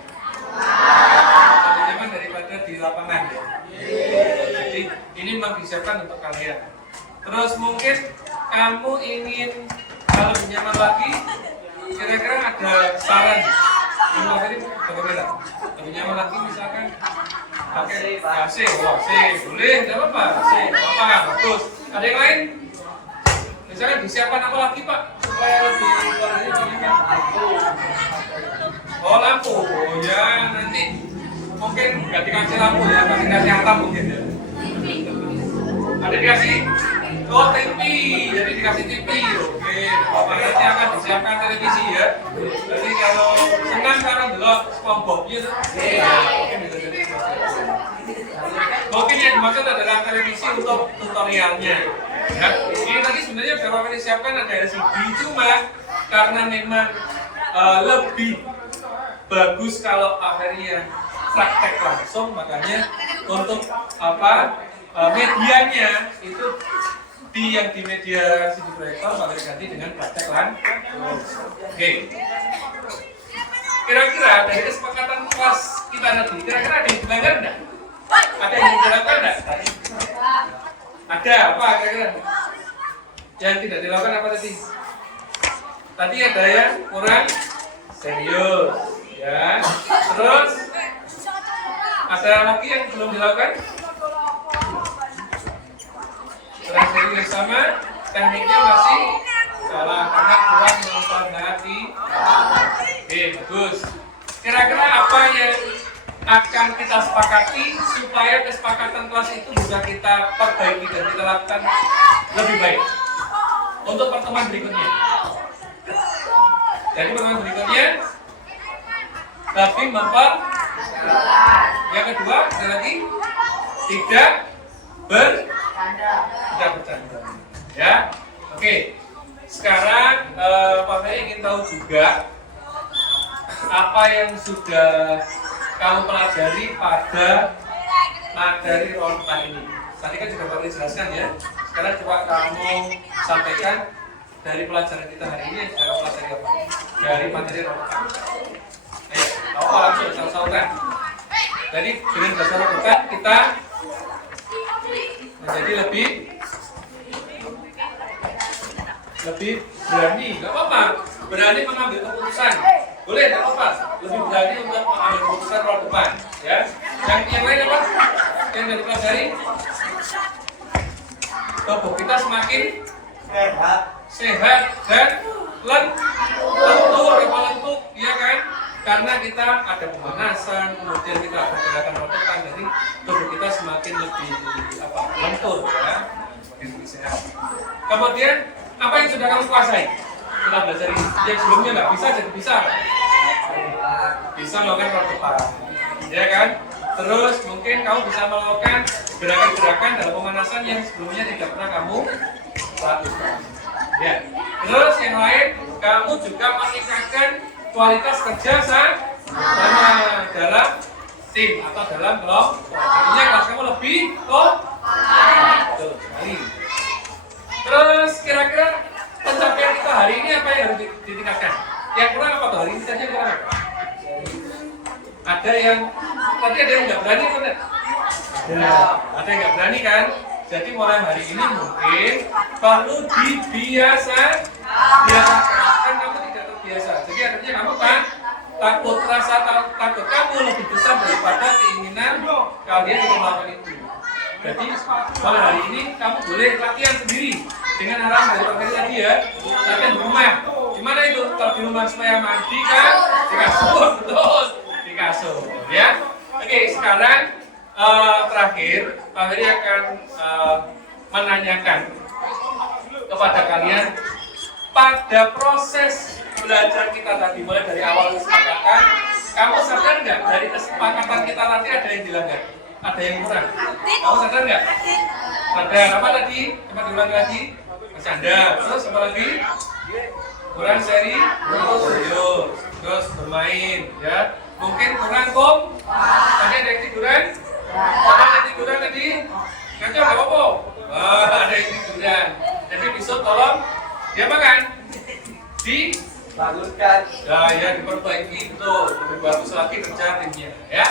Lebih nyaman daripada di lapangan, ya. Jadi ini memang disiapkan untuk kalian. Terus mungkin kamu ingin kalau lebih nyaman lagi, kira-kira ada saran ini bagaimana? Lebih nyaman lagi misalkan pakai AC, boleh, tidak apa-apa, bagus. Ada yang lain? Misalkan disiapkan apa lagi Pak supaya lebih nyaman? Oh lampu, ya nanti mungkin nggak dikasih lampu ya, tapi dikasih atap mungkin ya. Ada dikasih? Oh TV, jadi dikasih TV, oke. Nanti akan disiapkan televisi ya. Jadi kalau senang karena delok SpongeBob gitu. Mungkin yang dimaksud adalah televisi untuk tutorialnya. Ya, ini tadi sebenarnya sudah disiapkan ada LCD, cuma karena memang lebih bagus kalau akhirnya praktek langsung, makanya untuk medianya itu di media CD proyektor bakal diganti dengan praktek langsung. Oke. Kira-kira dari kesepakatan kelas kita nanti, kira-kira ada yang dilanggar enggak? Ada yang dilakukan enggak? Ada apa kira-kira? Yang tidak dilakukan apa tadi? Tadi ada yang kurang serius, ya. Terus ada lagi yang belum dilakukan? Kurang serius sama tekniknya masih salah karena kurang menghormati. Oke, bagus. Kira-kira apa yang akan kita sepakati supaya kesepakatan kelas itu bisa kita perbaiki dan kita lakukan lebih baik untuk pertemuan berikutnya. Jadi pertemuan berikutnya lebih yang kedua ada lagi tidak bercanda. Ya, oke. Sekarang Pak Ferry ingin tahu juga apa yang sudah kamu pelajari pada materi rontan ini. Tadi kan juga baru dijelaskan ya. Sekarang coba kamu sampaikan dari pelajaran kita hari ini yang sudah kamu pelajari apa? Dari materi rontan. Apa langsung saut-sautan. Jadi dengan dasar rontan kita menjadi lebih berani, nggak apa-apa, berani mengambil keputusan, boleh, nggak apa-apa, lebih berani untuk mengambil keputusan tahun depan, ya. Yang lain apa? Yang dari pelajari, tubuh kita semakin sehat dan lentur. karena kita ada pemanasan, kemudian kita ada gerakan otot, jadi tubuh kita semakin lebih lentur ya, semakin lebih sehat. Kemudian apa yang sudah kamu kuasai? Kita belajar yang sebelumnya nggak bisa jadi bisa. Bisa melakukan roda depan, ya kan? Terus mungkin kamu bisa melakukan gerakan-gerakan dalam pemanasan yang sebelumnya tidak pernah kamu lakukan. Ya. Terus yang lain, kamu juga meningkatkan kualitas kerja sama dalam tim atau dalam kelompok. Jadinya kelas kamu lebih betul sekali. Terus kira-kira pencapaian kita hari ini apa yang harus ditingkatkan? Yang kurang apa tuh hari ini saja kurang apa? Ada yang tadi ada yang nggak berani kan? Ada yang nggak berani kan? Jadi mulai hari ini mungkin perlu biasakan kan kamu tidak terbiasa. Jadi artinya kamu kan takut, rasa takut kamu lebih besar daripada keinginan kalian untuk melakukan itu. Jadi mulai hari ini kamu boleh latihan sendiri dengan arahan dari Pak Ferry tadi ya, latihan di rumah. Gimana itu kalau di rumah supaya mandi kan di kasur, betul di kasur ya. Oke, sekarang terakhir Pak Ferry akan menanyakan kepada kalian pada proses belajar kita tadi mulai dari awal kesepakatan, kamu sadar nggak dari kesepakatan kita nanti ada yang dilanggar, ada yang kurang? Kamu sadar nggak? Sadar apa tadi? Coba diulang lagi. Bercanda, terus apa lagi? Kurang serius, terus bermain, ya. Mungkin kurang tadi ada yang tiduran? Ada yang tiduran tadi? Nanti ada apa? Ada yang tiduran. Jadi besok tolong dia makan dilanjutkan. Ya, diperbaiki betul, lebih bagus lagi kerja timnya, ya.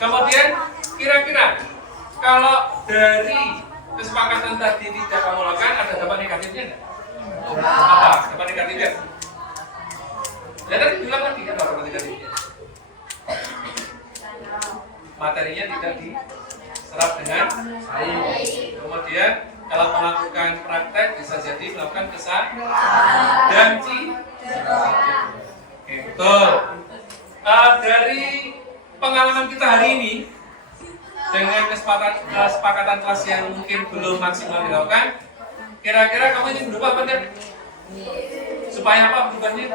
Kemudian kira-kira kalau dari kesepakatan tadi tidak kamu lakukan, ada dampak negatifnya nggak? Apa? Dampak negatifnya? Ya tadi bilang tadi kan dampak negatifnya. Materinya tidak diserap dengan baik. Kemudian kalau melakukan praktek bisa jadi melakukan kesalahan dan Oke, betul. Dari pengalaman kita hari ini dengan kesepakatan kelas yang mungkin belum maksimal dilakukan, kira-kira kamu ingin berubah apa enggak? Supaya apa berubahnya?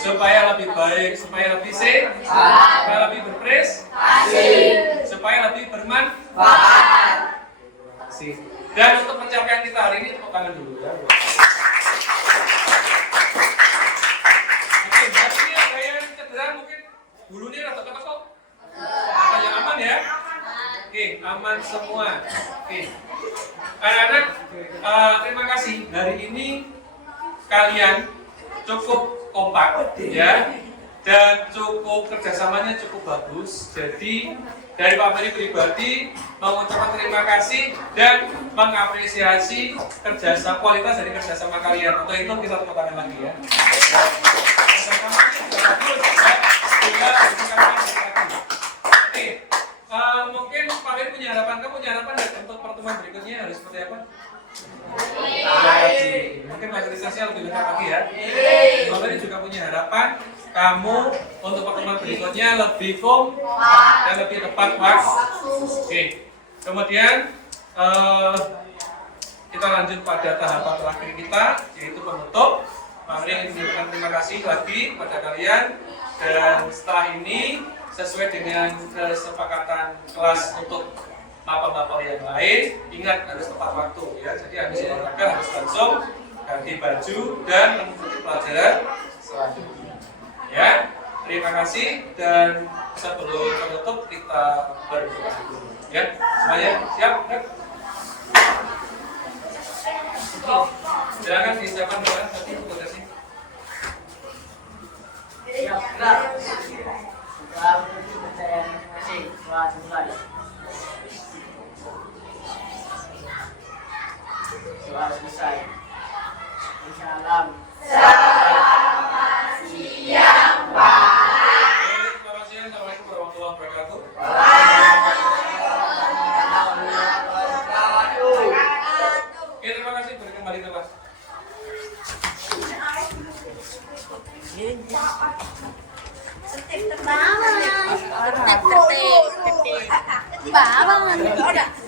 Supaya lebih baik, supaya lebih sehat, supaya lebih berprestasi, supaya lebih bermanfaat. Dan untuk pencapaian kita hari ini tepuk tangan dulu ya. Oke, berarti ini ada yang cedera mungkin bulunya rada ketekuk. Yang aman ya? Oke, aman semua. Oke. Anak-anak, terima kasih. Hari ini kalian cukup kompak ya, dan cukup kerjasamanya cukup bagus. Jadi dari Pak Ferry pribadi mengucapkan terima kasih dan mengapresiasi kualitas dari kerjasama kalian. Untuk itu kita tepuk tangan lagi ya. Kerjasamanya juga bagus ya. Tinggal oke, mungkin Pak Ferry punya harapan, kamu punya harapan untuk pertemuan berikutnya harus seperti apa? Mungkin materialisasinya lebih lengkap lagi ya. Pak Ferry juga punya harapan kamu untuk pertemuan berikutnya lebih dan lebih tepat waktu. Oke. Kemudian kita lanjut pada tahapan terakhir kita, yaitu penutup. Pak Ferry ingin mengucapkan terima kasih lagi kepada kalian, dan setelah ini sesuai dengan kesepakatan kelas untuk mapel-mapel yang lain, ingat harus tepat waktu ya. Jadi habis olahraga harus langsung ganti baju dan mengikuti pelajaran selanjutnya. Ya, terima kasih, dan sebelum penutup kita berdoa dulu. Ya, semuanya siap? Ya? Silakan disiapkan doa tadi untuk kasih. Siap, gerak. Sudah percaya kasih, selamat mulai. Doa selesai. Salam. Selamat siang, Pak. Selamat siang, Assalamualaikum warahmatullahi wabarakatuh. Oke, terima kasih, beri kembali ke kelas. ketik. Banget.